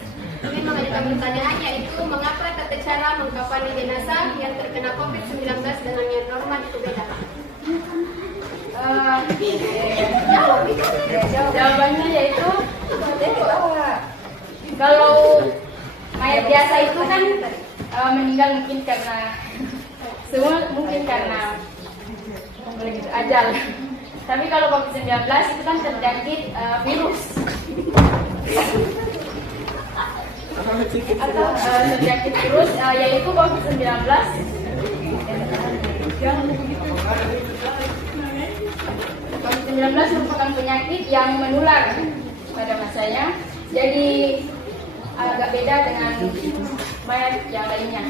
ingin mengajukan pertanyaan, yaitu mengapa tata cara mengkafani jenazah yang terkena COVID-19 dengan yang normal itu beda? Jawabannya yaitu kalau mayat biasa itu kan meninggal mungkin karena ajal. Tapi kalau COVID-19 itu kan terjangkit virus atau terjangkit virus yaitu COVID-19. COVID-19 merupakan penyakit yang menular pada masanya, jadi agak beda dengan mayat yang lainnya.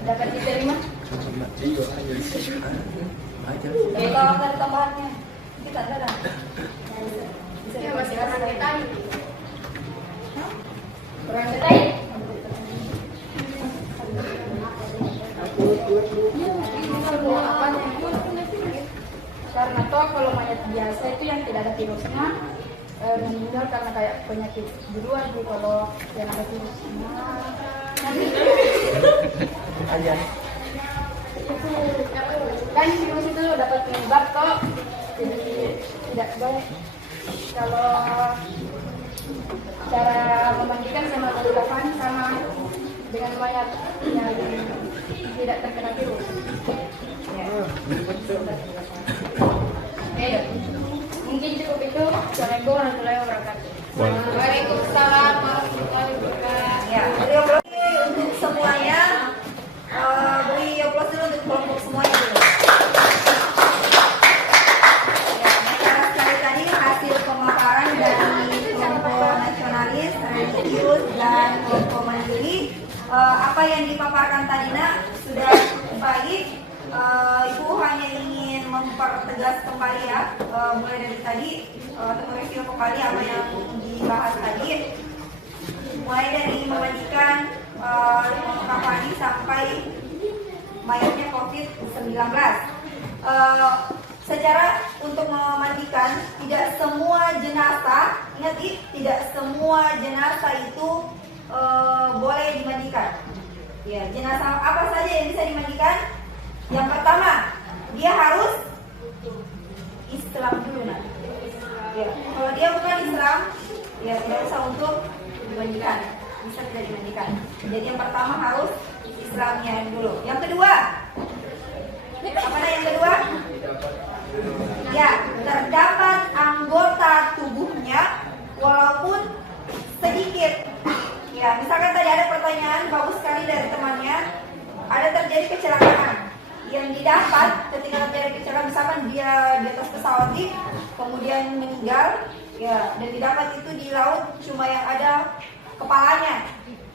Dapat diterima? Kalau ada tambahannya, kita ada. Ya, masih kurang detail. Kurang detail? Karena toh kalau mayat biasa itu yang tidak ada virusnya meninggal karena kayak penyakit duluan sih, kalau yang ada virusnya kan virus itu dapat penyebab toh, jadi tidak baik. Kalau cara memandikan sama kafan sama dengan mayat yang tidak terkena virus. Oke, mungkin cukup itu. Assalamualaikum warahmatullahi wabarakatuh. Waalaikumsalam warahmatullahi wabarakatuh. Ya, beri aplaus untuk semuanya. Beri aplaus dulu untuk kelompok semuanya dulu. Ya, nah, sekali tadi hasil pemaparan dari kelompok nasionalis, religius, dan kelompok mandiri. Apa yang dipaparkan tadi sudah baik. Ibu hanya ingin mempertegas kembali ya, mulai dari tadi untuk mereview kembali apa yang dibahas tadi, mulai dari memandikan mengkafani sampai mayatnya COVID-19. secara untuk memandikan tidak semua jenazah, ingat tidak semua jenazah itu boleh dimandikan. Ya, jenazah apa saja yang bisa dimandikan? Yang pertama, dia harus Islam dulu nah. Ya, kalau dia bukan Islam, ya tidak usah untuk dimandikan, bisa tidak dimandikan. Jadi yang pertama harus Islamnya dulu. Yang kedua, apa yang kedua? Ya, terdapat anggota tubuhnya walaupun sedikit. Ya, misalkan tadi ada pertanyaan bagus sekali dari temannya, ada terjadi kecelakaan. Yang didapat ketika terjadi kecelakaan, misalkan dia di atas pesawat kemudian meninggal, ya, dan didapat itu di laut cuma yang ada kepalanya,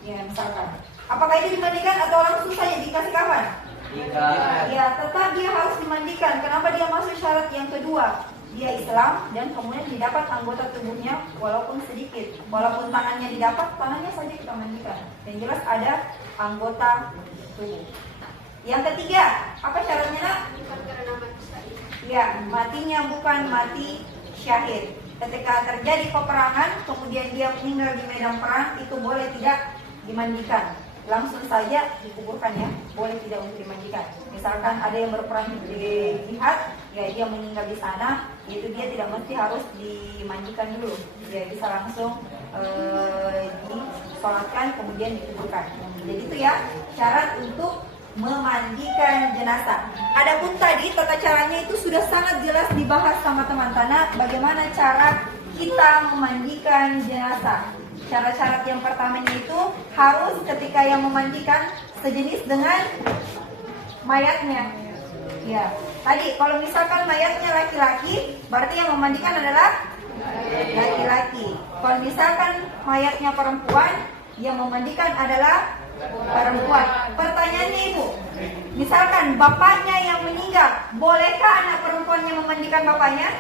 ya misalkan. Apakah itu dimandikan atau langsung saja dikasih kafan? Ya, tetap dia harus dimandikan. Kenapa dia masuk syarat yang kedua? Dia Islam dan kemudian didapat anggota tubuhnya walaupun sedikit. Walaupun tangannya didapat, tangannya saja kita mandikan. Yang jelas ada anggota tubuh. Yang ketiga, apa syaratnya nak? Ya, matinya bukan mati syahid. Ketika terjadi peperangan, kemudian dia meninggal di medan perang, itu boleh tidak dimandikan. Langsung saja dikuburkan ya, boleh tidak untuk dimandikan. Misalkan ada yang berperang di jihad, ya dia meninggal di sana, itu dia tidak mesti harus dimandikan dulu. Dia bisa langsung disolatkan kemudian dikuburkan. Jadi itu ya syarat untuk memandikan jenazah. Adapun tadi tata caranya itu sudah sangat jelas dibahas sama teman-teman. Bagaimana cara kita memandikan jenazah? Syarat-syarat yang pertamanya itu harus ketika yang memandikan sejenis dengan mayatnya. Ya, tadi kalau misalkan mayatnya laki-laki, berarti yang memandikan adalah laki-laki. Kalau misalkan mayatnya perempuan, yang memandikan adalah perempuan. Pertanyaannya Ibu, misalkan bapaknya yang meninggal, bolehkah anak perempuannya memandikan bapaknya?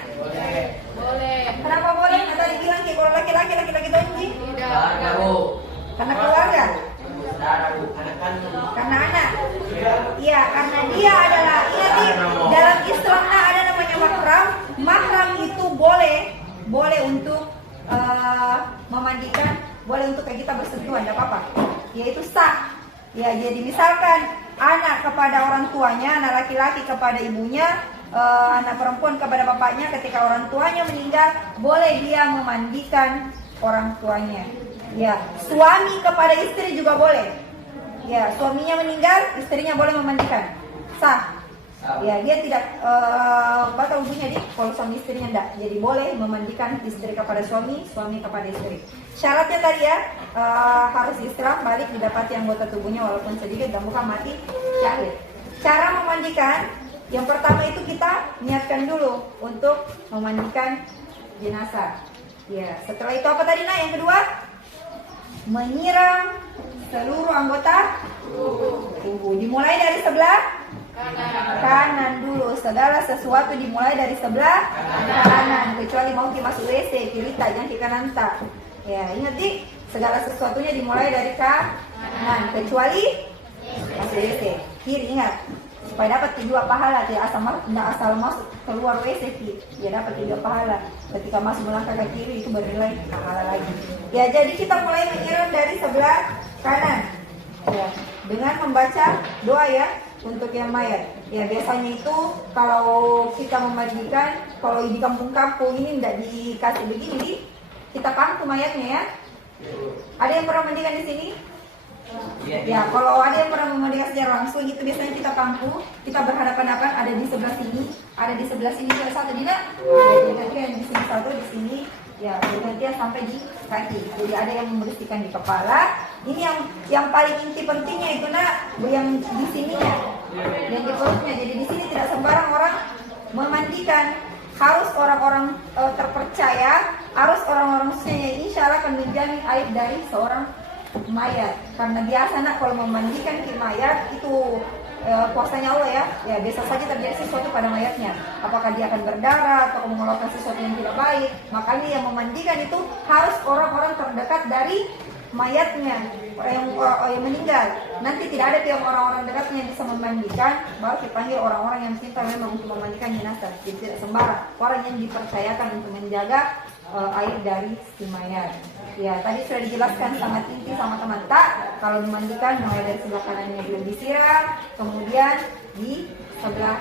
Boleh. Kenapa boleh? Tadi bilang kalau laki-laki donji? Tidak. Karena keluarga? Karena anak? Iya, karena dia adalah dalam Islam ada namanya mahram. Mahram itu boleh untuk memandikan, boleh untuk kita bersentuhan, tidak apa-apa. Yaitu sah. Ya, jadi misalkan anak kepada orang tuanya, anak laki-laki kepada ibunya, anak perempuan kepada bapaknya, ketika orang tuanya meninggal, boleh dia memandikan orang tuanya. Ya, suami kepada istri juga boleh. Ya, suaminya meninggal, istrinya boleh memandikan. Sah. Ya, dia tidak batal wudunya kalau suami istrinya enggak. Jadi boleh memandikan istri kepada suami, suami kepada istri. Syaratnya tadi ya harus Islam, balik didapati anggota tubuhnya walaupun sedikit dan bukan mati syahid. Cara memandikan, yang pertama itu kita niatkan dulu untuk memandikan jenazah. Ya, setelah itu apa tadi nak? Yang kedua, menyiram seluruh anggota tubuh. Dimulai dari sebelah kanan dulu. Segala sesuatu dimulai dari sebelah kanan, kecuali mau masuk WC, pilih jangan ke kanan tak. Ya, ingat segala sesuatunya dimulai dari kanan, kecuali masuk WC. Kiri ingat, supaya dapat 3 pahala. Tidak asal masuk keluar WC, dia dapat 3 pahala. Ketika masuk melangkah ke kiri itu bernilai pahala lagi. Ya, jadi kita mulai menyiram dari sebelah kanan. Ya, dengan membaca doa ya. Untuk yang mayat, ya biasanya itu kalau kita memandikan, kalau di kampung-kampung ini tidak dikasih begini, kita pangku mayatnya ya. Ada yang pernah mandikan di sini? Ya, kalau ada yang pernah memandikan secara langsung itu biasanya kita pangku, kita berhadapan-hadapan, ada di sebelah sini, ada di sebelah sini satu tidak? Jadi yang di sini satu, di sini ya bergantian sampai di kaki. Jadi ada yang membersihkan di kepala. Ini yang paling inti pentingnya itu nak, yang di sininya, yang di perutnya. Jadi di sini tidak sembarang orang memandikan, harus orang-orang terpercaya, harus orang-orang yang insya Allah akan menjamin aib dari seorang mayat. Karena biasa nak kalau memandikan ke mayat itu kuasanya Allah ya biasa saja terjadi sesuatu pada mayatnya. Apakah dia akan berdarah atau mengeluarkan sesuatu yang tidak baik. Makanya yang memandikan itu harus orang-orang terdekat dari mayatnya yang meninggal, nanti tidak ada pihak orang-orang dekatnya yang bisa memandikan, baru dipanggil orang-orang yang pintar memang untuk memandikan jenazah. Jadi tidak sembarang, orang yang dipercayakan untuk menjaga air dari si mayat. Ya, tadi sudah dijelaskan sangat inti sama teman tak, kalau dimandikan mulai dari sebelah kanannya dulu disiram, kemudian di sebelah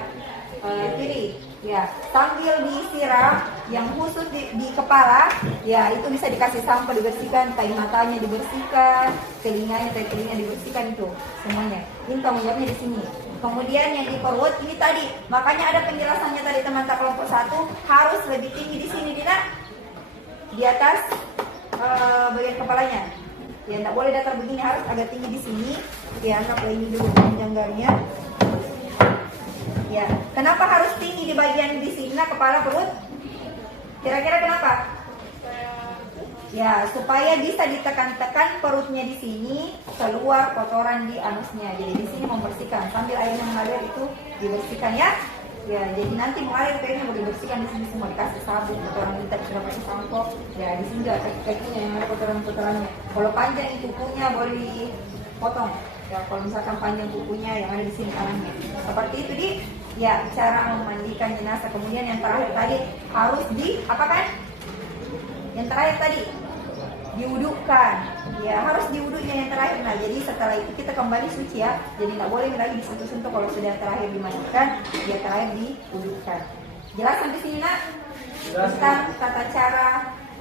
kiri. Ya, sambil disiram yang khusus di kepala, ya itu bisa dikasih sampo, dibersihkan, tai matanya dibersihkan, telinganya, tai telinga dibersihkan, itu semuanya. Ini tanggung jawabnya di sini. Kemudian yang di perut ini tadi, makanya ada penjelasannya tadi teman tak kelompok 1 harus lebih tinggi di sini, Dina, di atas bagian kepalanya. Ya, tidak boleh datar begini, harus agak tinggi di sini. Ya, anggaplah ini dulu panjang garisnya. Ya, kenapa harus tinggi di bagian di sini, kepala, perut? Kira-kira kenapa? Ya, supaya bisa ditekan-tekan perutnya di sini, keluar kotoran di anusnya. Jadi di sini membersihkan, sambil airnya mengalir itu dibersihkan ya. Ya, jadi nanti mengalir ke ini mau dibersihkan di sini semua, dikasih sabun, kotoran kita sudah pakai sampo. Ya, di sini juga kaki-kakinya yang ada kotoran-kotorannya. Kalau panjang itu kukunya boleh dipotong. Ya, kalau misalkan panjang kukunya yang ada di sini tangannya. Seperti itu di. Ya, cara memandikan jenazah. Kemudian yang terakhir tadi harus apa kan? Yang terakhir tadi diwudukan. Ya, harus diwudunya yang terakhir. Nah, jadi setelah itu kita kembali suci ya. Jadi tidak boleh lagi disentuh-sentuh kalau sudah terakhir dimandikan. Ya, terakhir diwudukan. Jelas sampai sini, Nak? Tentang tata cara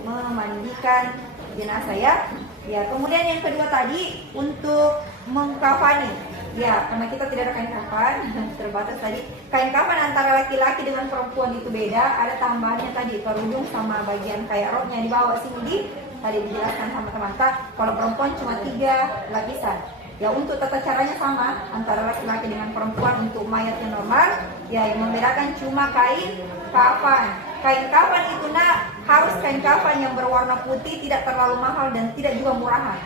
memandikan jenazah ya. Ya, kemudian yang kedua tadi untuk mengkafani. Ya, karena kita tidak ada kain kafan, terbatas tadi. Kain kafan antara laki-laki dengan perempuan itu beda. Ada tambahannya tadi, kerudung sama bagian kayak roknya di bawah sini. Tadi dijelaskan sama teman tak, kalau perempuan cuma 3 lapisan. Ya, untuk tata caranya sama antara laki-laki dengan perempuan untuk mayat yang normal. Ya, yang membedakan cuma kain kafan. Kain kafan itu harus kain kafan yang berwarna putih, tidak terlalu mahal dan tidak juga murahan.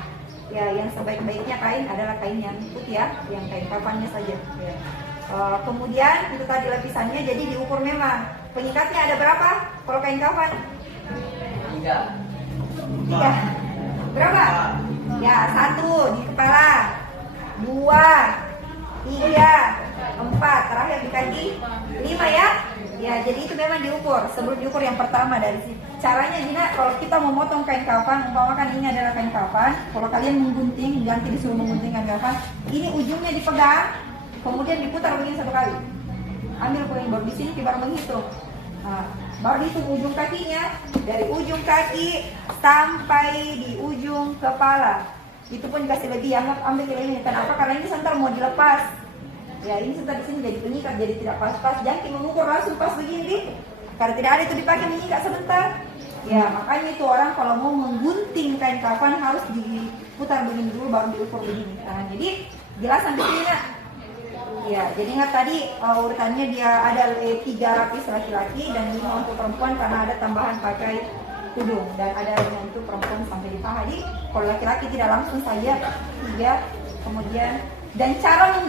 Ya, yang sebaik-baiknya kain adalah kain yang putih ya, yang kain kafannya saja. Ya. Kemudian itu tadi lapisannya, jadi diukur memang. Pengikatnya ada berapa? Kalau kain kafan? 3. Berapa? Ya, 1 di kepala, 2, 3, 4, terakhir di kaki 5 ya. Ya, jadi itu memang diukur. Sebelum diukur yang pertama dari sini. Caranya Dina, kalau kita mau motong kain kafan, umpamakan ini adalah kain kafan. Kalau kalian menggunting, ganti disuruh menggunting kain kafan, ini ujungnya dipegang, kemudian diputar begini 1 kali. Ambil poin baru di sini baru menghitung. Nah, baru dihitung ujung kakinya, dari ujung kaki sampai di ujung kepala. Itu pun dikasih lagi, ambil ini. Kenapa? Karena ini sebentar mau dilepas. Ya, ini sebentar di sini jadi penyikat, jadi tidak pas-pas. Jangan mengukur langsung pas begini, karena tidak ada itu dipakai menyikat sebentar. Ya, makanya itu orang kalau mau menggunting kain kafan harus diputar begini dulu baru diukur begini. Nah, jadi jelasan di sini ya. Ya, jadi ingat tadi urutannya dia ada 3 lapis laki-laki dan 5 untuk perempuan karena ada tambahan pakai tudung dan ada untuk perempuan sampai di paha. Jadi kalau laki-laki tidak langsung saja 3, kemudian dan cara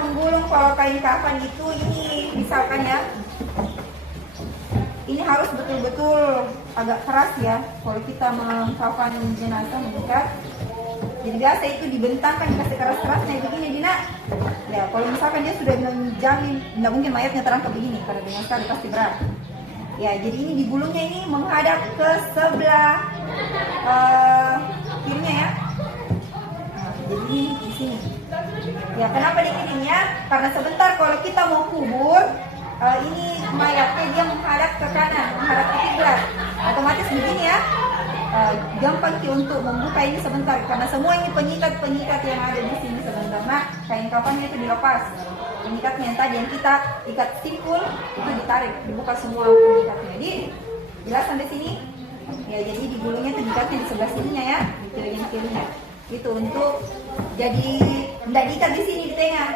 menggulung kalau kain kafan itu ini misalkan ya, ini harus betul-betul agak keras ya kalau kita mengkafan jenazah mengikat. Jadi biasa itu dibentangkan, dikasih keras-kerasnya begini Dina. Ya, kalau misalkan dia sudah menjamin, tidak mungkin mayatnya terangkat begini karena dengan sekali pasti berat. Ya, jadi ini digulungnya ini menghadap ke sebelah kirinya ya. Nah, jadi di sini. Ya, kenapa dikirinya? Karena sebentar kalau kita mau kubur, ini mayatnya dia menghadap ke kanan, menghadap ke kiblat. Otomatis begini ya. Gampang sih untuk membuka ini sebentar karena semua ini penyikat yang ada di sini sebentar. Nah, kain kafannya itu dilepas. Pengikatnya yang tadi yang kita ikat simpul itu ditarik, dibuka semua pengikatnya. Jadi jelas sampai sini. Ya, jadi digulungnya itu diikatnya di sebelah sininya ya, di bagian kirinya. Itu untuk jadi tidak diikat di sini di tengah.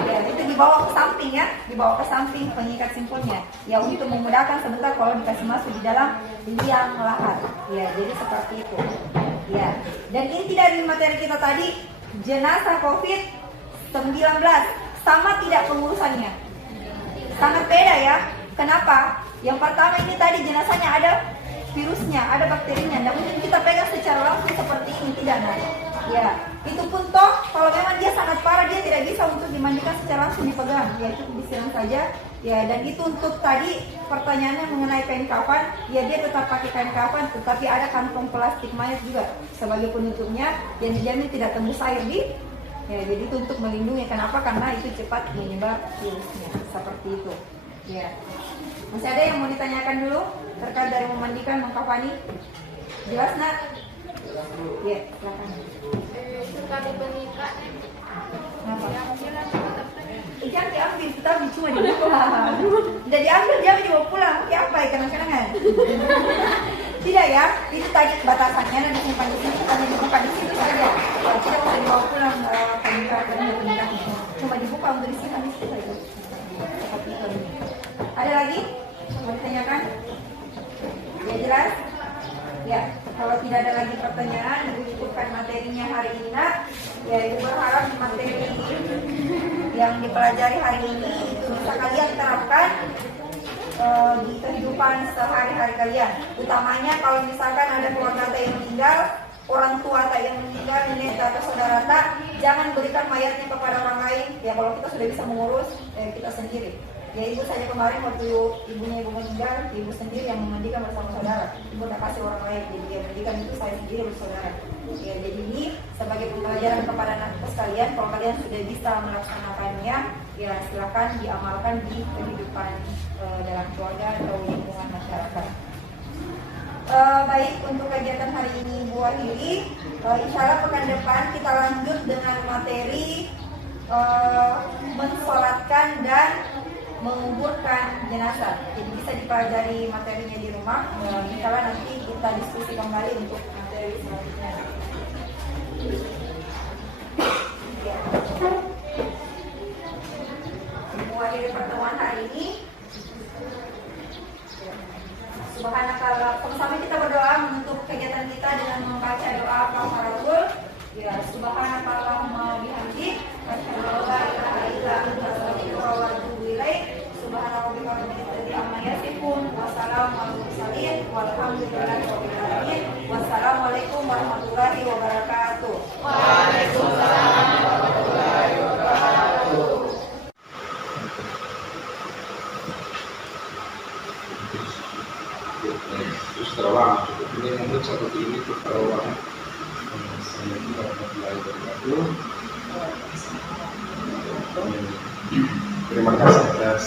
Ya, itu dibawa ke samping ya, dibawa ke samping pengikat simpulnya. Ya, untuk memudahkan sebentar kalau dikasih masuk di dalam liang lahat. Ya, jadi seperti itu. Ya, dan inti dari materi kita tadi, jenazah COVID-19 sama tidak pengurusannya. Sangat beda ya. Kenapa? Yang pertama ini tadi jenazahnya ada virusnya, ada bakterinya. Tidak mungkin kita pegang secara langsung seperti ini, tidak. Nah, ya, itu pun toh kalau memang dia sangat parah, dia tidak bisa untuk dimandikan secara langsung dipegang, ya cukup disiram saja. Ya, dan itu untuk tadi pertanyaannya mengenai kain kafan, ya dia tetap pakai kain kafan, tetapi ada kantong plastik mayat juga sebagai penutupnya yang dijamin tidak tembus air di. Ya, jadi itu untuk melindungi. Kenapa? Karena itu cepat menyebar virusnya, seperti itu. Ya, masih ada yang mau ditanyakan dulu terkait dari memandikan, mengkafani? Jelas nak? Ya, silakan. Sekali menikah, Ikan diambil, tapi cuma dibuka. Tidak diambil, dia dibawa pulang. Pakai apa ya, kenang-kenangan? Tidak ya, itu tadi batasannya dan disimpan di sini, hanya dibuka di situ saja. Tidak usah dibawa pulang pernikahan. Cuma dibuka untuk disimpan di situ saja. Seperti itu. Ada lagi? Mau ditanyakan? Ya jelas? Ya, kalau tidak ada lagi pertanyaan, Ibu cukupkan materinya hari ini. Ya, Ibu berharap materi yang dipelajari hari ini itu bisa kalian terapkan di kehidupan sehari-hari kalian. Utamanya kalau misalkan ada keluarga yang meninggal, orang tua yang meninggal, nenek atau saudara, jangan berikan mayatnya kepada orang lain. Ya, kalau kita sudah bisa mengurus, kita sendiri. Ya, ibu saja kemarin waktu ibunya ibu meninggal, ibu sendiri yang memandikan bersama saudara. Ibu tidak kasih orang lain, jadi yang mandikan itu saya sendiri bersaudara. Ya, jadi ini sebagai pembelajaran kepada anak sekalian. Kalau kalian sudah bisa melaksanakannya, ya silakan diamalkan di kehidupan dalam keluarga atau lingkungan masyarakat. Baik, untuk kegiatan hari ini Bu akhiri. Insya Allah pekan depan kita lanjut dengan materi mensolatkan dan menguburkan jenazah. Jadi bisa dipelajari materinya di rumah. Insya Allah nanti kita diskusi kembali untuk materi selanjutnya. Ya. Mengakhiri pertemuan hari ini. Subhanakallah. Sama-sama kita berdoa menutup kegiatan kita dengan membaca doa kafaratul. Ya, subhanakallahumma bihamdik, asyhadu an la ilaha illa anta astaghfiruka wa atubu ilaik. Subhanarabbika rabbil izzati amma yasifun. Wassalamu alal mursalin walhamdulillahi rabbil alamin. Wassalamualaikum warahmatullahi wabarakatuh. Waalaikumsalam warahmatullahi wabarakatuh. Terus terawang, ini menurut seperti ini tuh terawang. Assalamualaikum warahmatullahi wabarakatuh. Terima kasih atas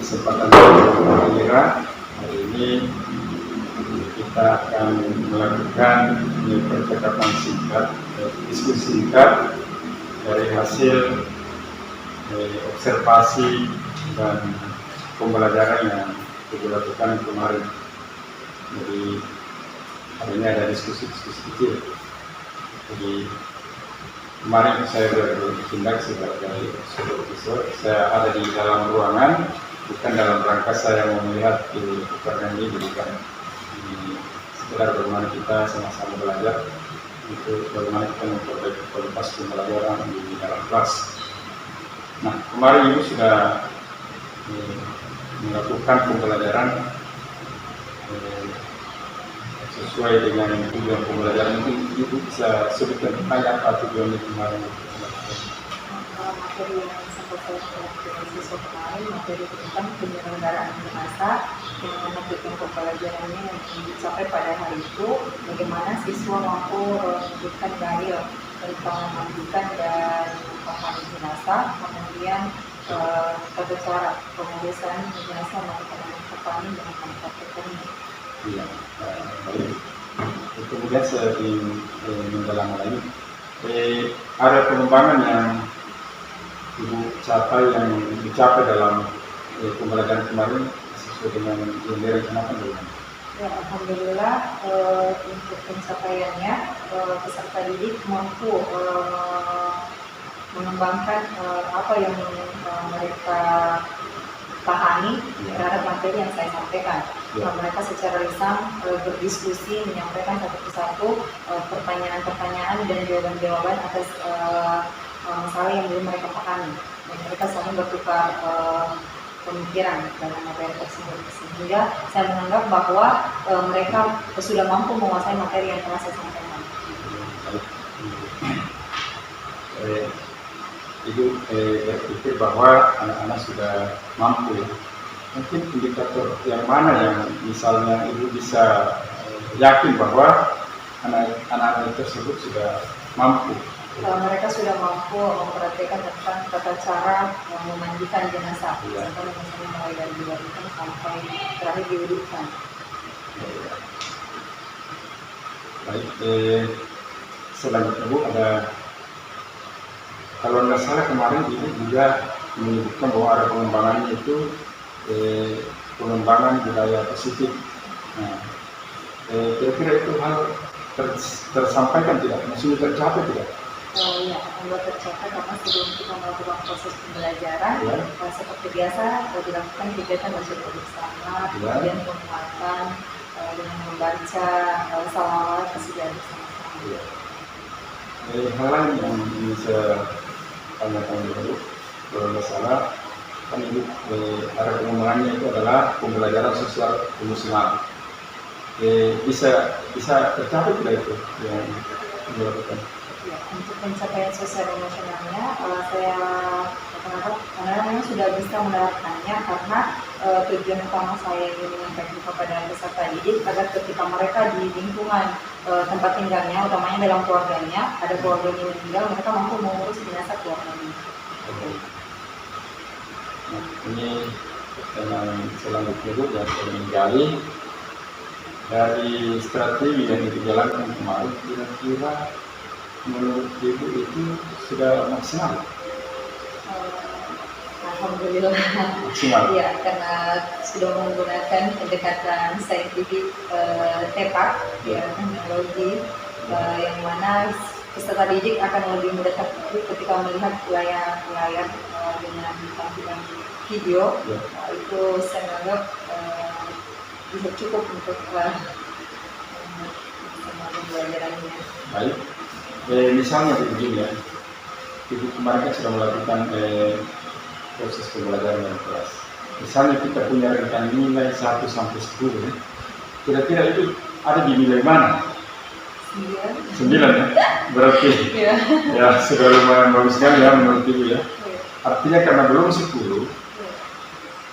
kesempatan Alira. Hari ini kita akan melakukan percakapan singkat, diskusi singkat dari hasil observasi dan pembelajaran yang kita lakukan kemarin. Jadi hari ini ada diskusi-diskusi kecil. Jadi kemarin saya bertindak sebagai supervisor. Saya ada di dalam ruangan, bukan dalam rangka saya mau melihat karena ini bukan sekedar bagaimana kita sama-sama belajar, itu bagaimana kita memperbaiki kualitas pembelajaran di dalam kelas. Nah, kemarin Ibu sudah melakukan pembelajaran sesuai dengan tujuan pembelajaran. Mungkin Ibu bisa sebutkan apa tujuan itu kemarin? Materi yang sempat saya lakukan siswa kemarin, materi tentang penyelenggaraan jenazah dengan memberikan pembelajarannya yang dicapai pada hari itu, bagaimana siswa mampu memberikan dalil tentang memandikan dan mengkafani jenazah, kemudian tata cara pemeriksaan jenazah menggunakan mengkafani dengan mengkafani. Iya, baik. Kemudian saya ingin mendalam lagi, ada pengembangan yang Ibu capai yang dicapai dalam pembelajaran kemarin sesuai dengan yang direncanakan belum? Ya, alhamdulillah untuk pencapaiannya peserta didik mampu mengembangkan apa yang mereka pahami terhadap materi yang saya sampaikan. Nah, mereka secara lisan berdiskusi, menyampaikan satu persatu pertanyaan-pertanyaan dan jawaban-jawaban atas masalah yang belum mereka pahami. Dan mereka saling bertukar pemikiran dalam materi tersebut, sehingga saya menganggap bahwa mereka sudah mampu menguasai materi yang telah saya sampaikan. Ibu berpikir bahwa anak-anak sudah mampu. Mungkin indikator yang mana yang misalnya ibu bisa yakin bahwa anak-anak tersebut sudah mampu? Mereka sudah mampu memperhatikan tentang tata cara memandikan jenazah, misalnya mulai dari dibaringkan sampai terakhir diurutkan. Baik, selanjutnya Bu ada, kalau nggak salah kemarin Ibu juga menyebutkan bahwa ada pengembangannya itu pengembangan budaya positif. Nah, kira-kira itu hal tersampaikan tidak? Maksudnya tercapai tidak? Ya, akan tercapai karena sebelum kita melakukan proses pembelajaran, seperti biasa dilakukan kegiatan bersama bersama, kemudian penguatan dengan membaca salawat kesudahan bersama-sama. Hal lain yang ingin saya tanyakan dulu, kalau nggak salah, kan Ibu arah pengembangannya itu adalah pembelajaran sosial emosional. Bisa tercapai tidak itu yang dilakukan? Ya, untuk pencapaian sosial emosionalnya, saya anak-anak sudah bisa menerapkannya karena tujuan utama saya ingin menyampaikan kepada peserta didik agar ketika mereka di lingkungan tempat tinggalnya, utamanya dalam keluarganya, ada keluarganya yang meninggal, mereka mampu mengurus jenazah keluarganya. Nah, ini pertanyaan selanjutnya Bu yang saya ingin gali dari strategi yang dijalankan kemarin, kira-kira menurut Ibu itu sudah maksimal? Alhamdulillah maksimal. Ya, karena sudah menggunakan pendekatan saintifik tepat, teknologi yang mana peserta didik akan lebih mudah tertarik ketika melihat layar dengan tampilan video. Itu saya anggap bisa cukup untuk pembelajarannya. Baik. Misalnya begini ya, Ibu kemarin kan sudah melakukan proses pembelajaran yang kelas. Misalnya kita punya rentang nilai 1 sampai 10, kira-kira itu ada di nilai mana? 9 ya? Berarti ya sudah lumayan bagus sekali ya menurut Ibu ya. Artinya karena belum 10,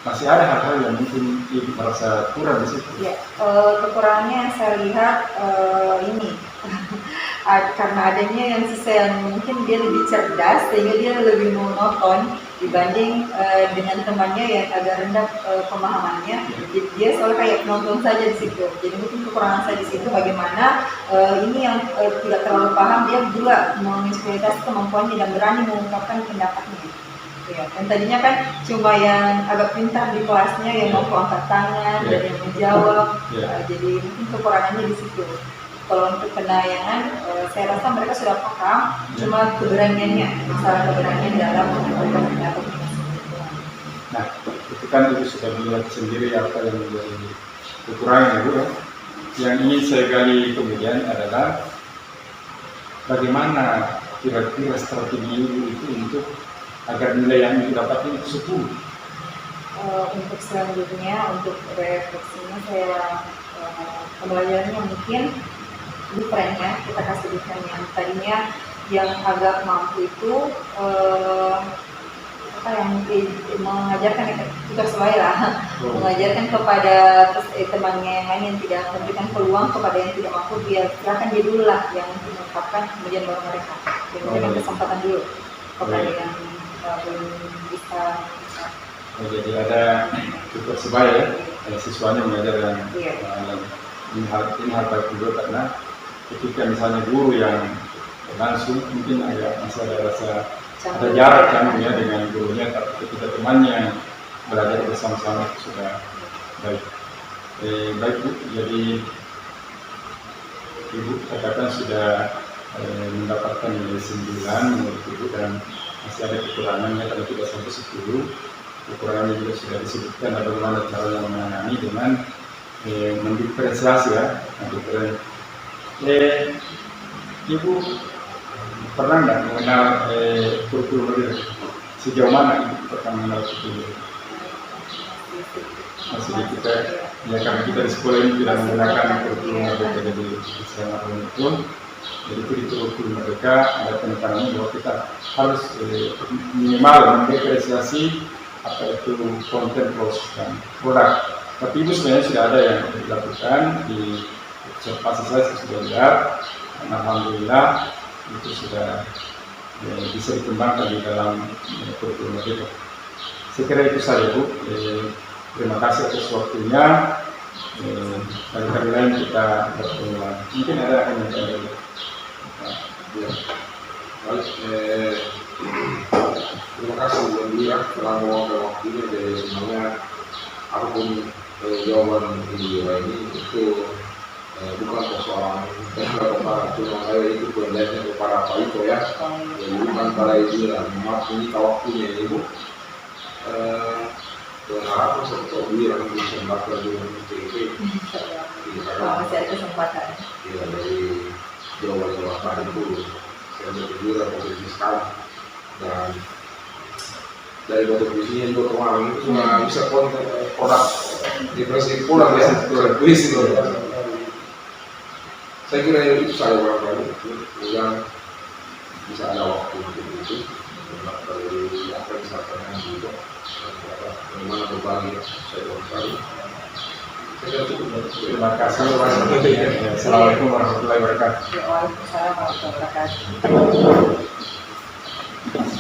masih ada hal-hal yang mungkin Ibu merasa kurang di situ. Ya, kekurangannya yang saya lihat ini. Karena adanya yang sesuai, mungkin dia lebih cerdas sehingga dia lebih monoton dibanding dengan temannya yang agak rendah pemahamannya. Jadi dia selalu kayak penonton saja di situ. Jadi mungkin kekurangan saya di situ bagaimana ini yang tidak terlalu paham dia juga mengeksploitasi kemampuannya dan berani mengungkapkan pendapatnya. Ya, dan tadinya kan cuma yang agak pintar di kelasnya yang mampu angkat tangan dan yang menjawab. Jadi mungkin kekurangannya di situ. Kalau untuk penayangan, saya rasa mereka sudah paham, cuma keberaniannya, masalah keberanian dalam menyampaikan pendapat. Nah, itu kan Ibu sudah melihat sendiri apa yang menjadi kekurangan Ibu. Yang ingin saya gali kemudian adalah bagaimana kira-kira strategi Ibu itu untuk agar nilai yang Ibu dapat itu 10. Untuk selanjutnya, untuk refleksinya saya pembelajarannya mungkin differentnya, kita kasih different yang tadinya yang agak mampu itu yang mengajarkan kita sesuai lah, mengajarkan kepada temannya yang lain yang tidak memberikan peluang kepada yang tidak mampu, dia silakan dia dulu lah yang mengungkapkan, kemudian baru mereka memberikan kesempatan dulu kepada yang belum bisa. Jadi ada tutor sebaya ya, ada siswanya mengajar yang ini hal baik juga karena ketika misalnya guru yang langsung mungkin masih ada rasa ada jarak kan ya dengan gurunya, tapi ketika temannya belajar bersama-sama sudah baik. Baik Bu, jadi Ibu katakan sudah mendapatkan nilai 9 menurut Ibu dan masih ada kekurangannya kalau tidak sampai 10. Kekurangannya juga sudah disebutkan bagaimana caranya menangani dengan mendiferensiasi ya. Ibu pernah nggak mengenal kurikulum sejauh mana Ibu pernah mengenal kurikulum? sedikit ya, karena kita di sekolah ini tidak menggunakan kurikulum merdeka jadi Islam apapun, jadi kurikulum merdeka ada penekanannya bahwa kita harus minimal mendepresiasi apa itu konten proses dan produk. Tapi itu sebenarnya sudah ada yang dilakukan di observasi saya sudah lihat, alhamdulillah itu sudah bisa dikembangkan di dalam kurikulum merdeka. Saya kira itu saja Bu. Terima kasih atas waktunya. Kali-kali lain kita bertemu lagi. Mungkin ada yang ada. Ya. Baik, terima kasih Bu Andrea telah meluangkan waktunya. Jadi sebenarnya apapun jawaban beliau ini itu bukan persoalan para cuma saya itu penjelasan kepada Pak Ito ya. Jadi bukan para itu lah. Maaf ini waktunya Ibu. Harapan seperti bilang bisa melakukan dengan PTP. Masih ada kesempatan. Ya dari jawaban itu saya berjujur posisi sekarang dan dari kontribusinya juga kemarin itu cuma bisa konten produk depresi pulang ya puisi itu. Saya kira itu saya barangkali kemudian bisa ada waktu untuk itu dari apa yang disampaikan juga. Bagaimana berbagi saya sekali. Terima kasih. Assalamualaikum warahmatullahi wabarakatuh. Waalaikumsalam warahmatullahi wabarakatuh.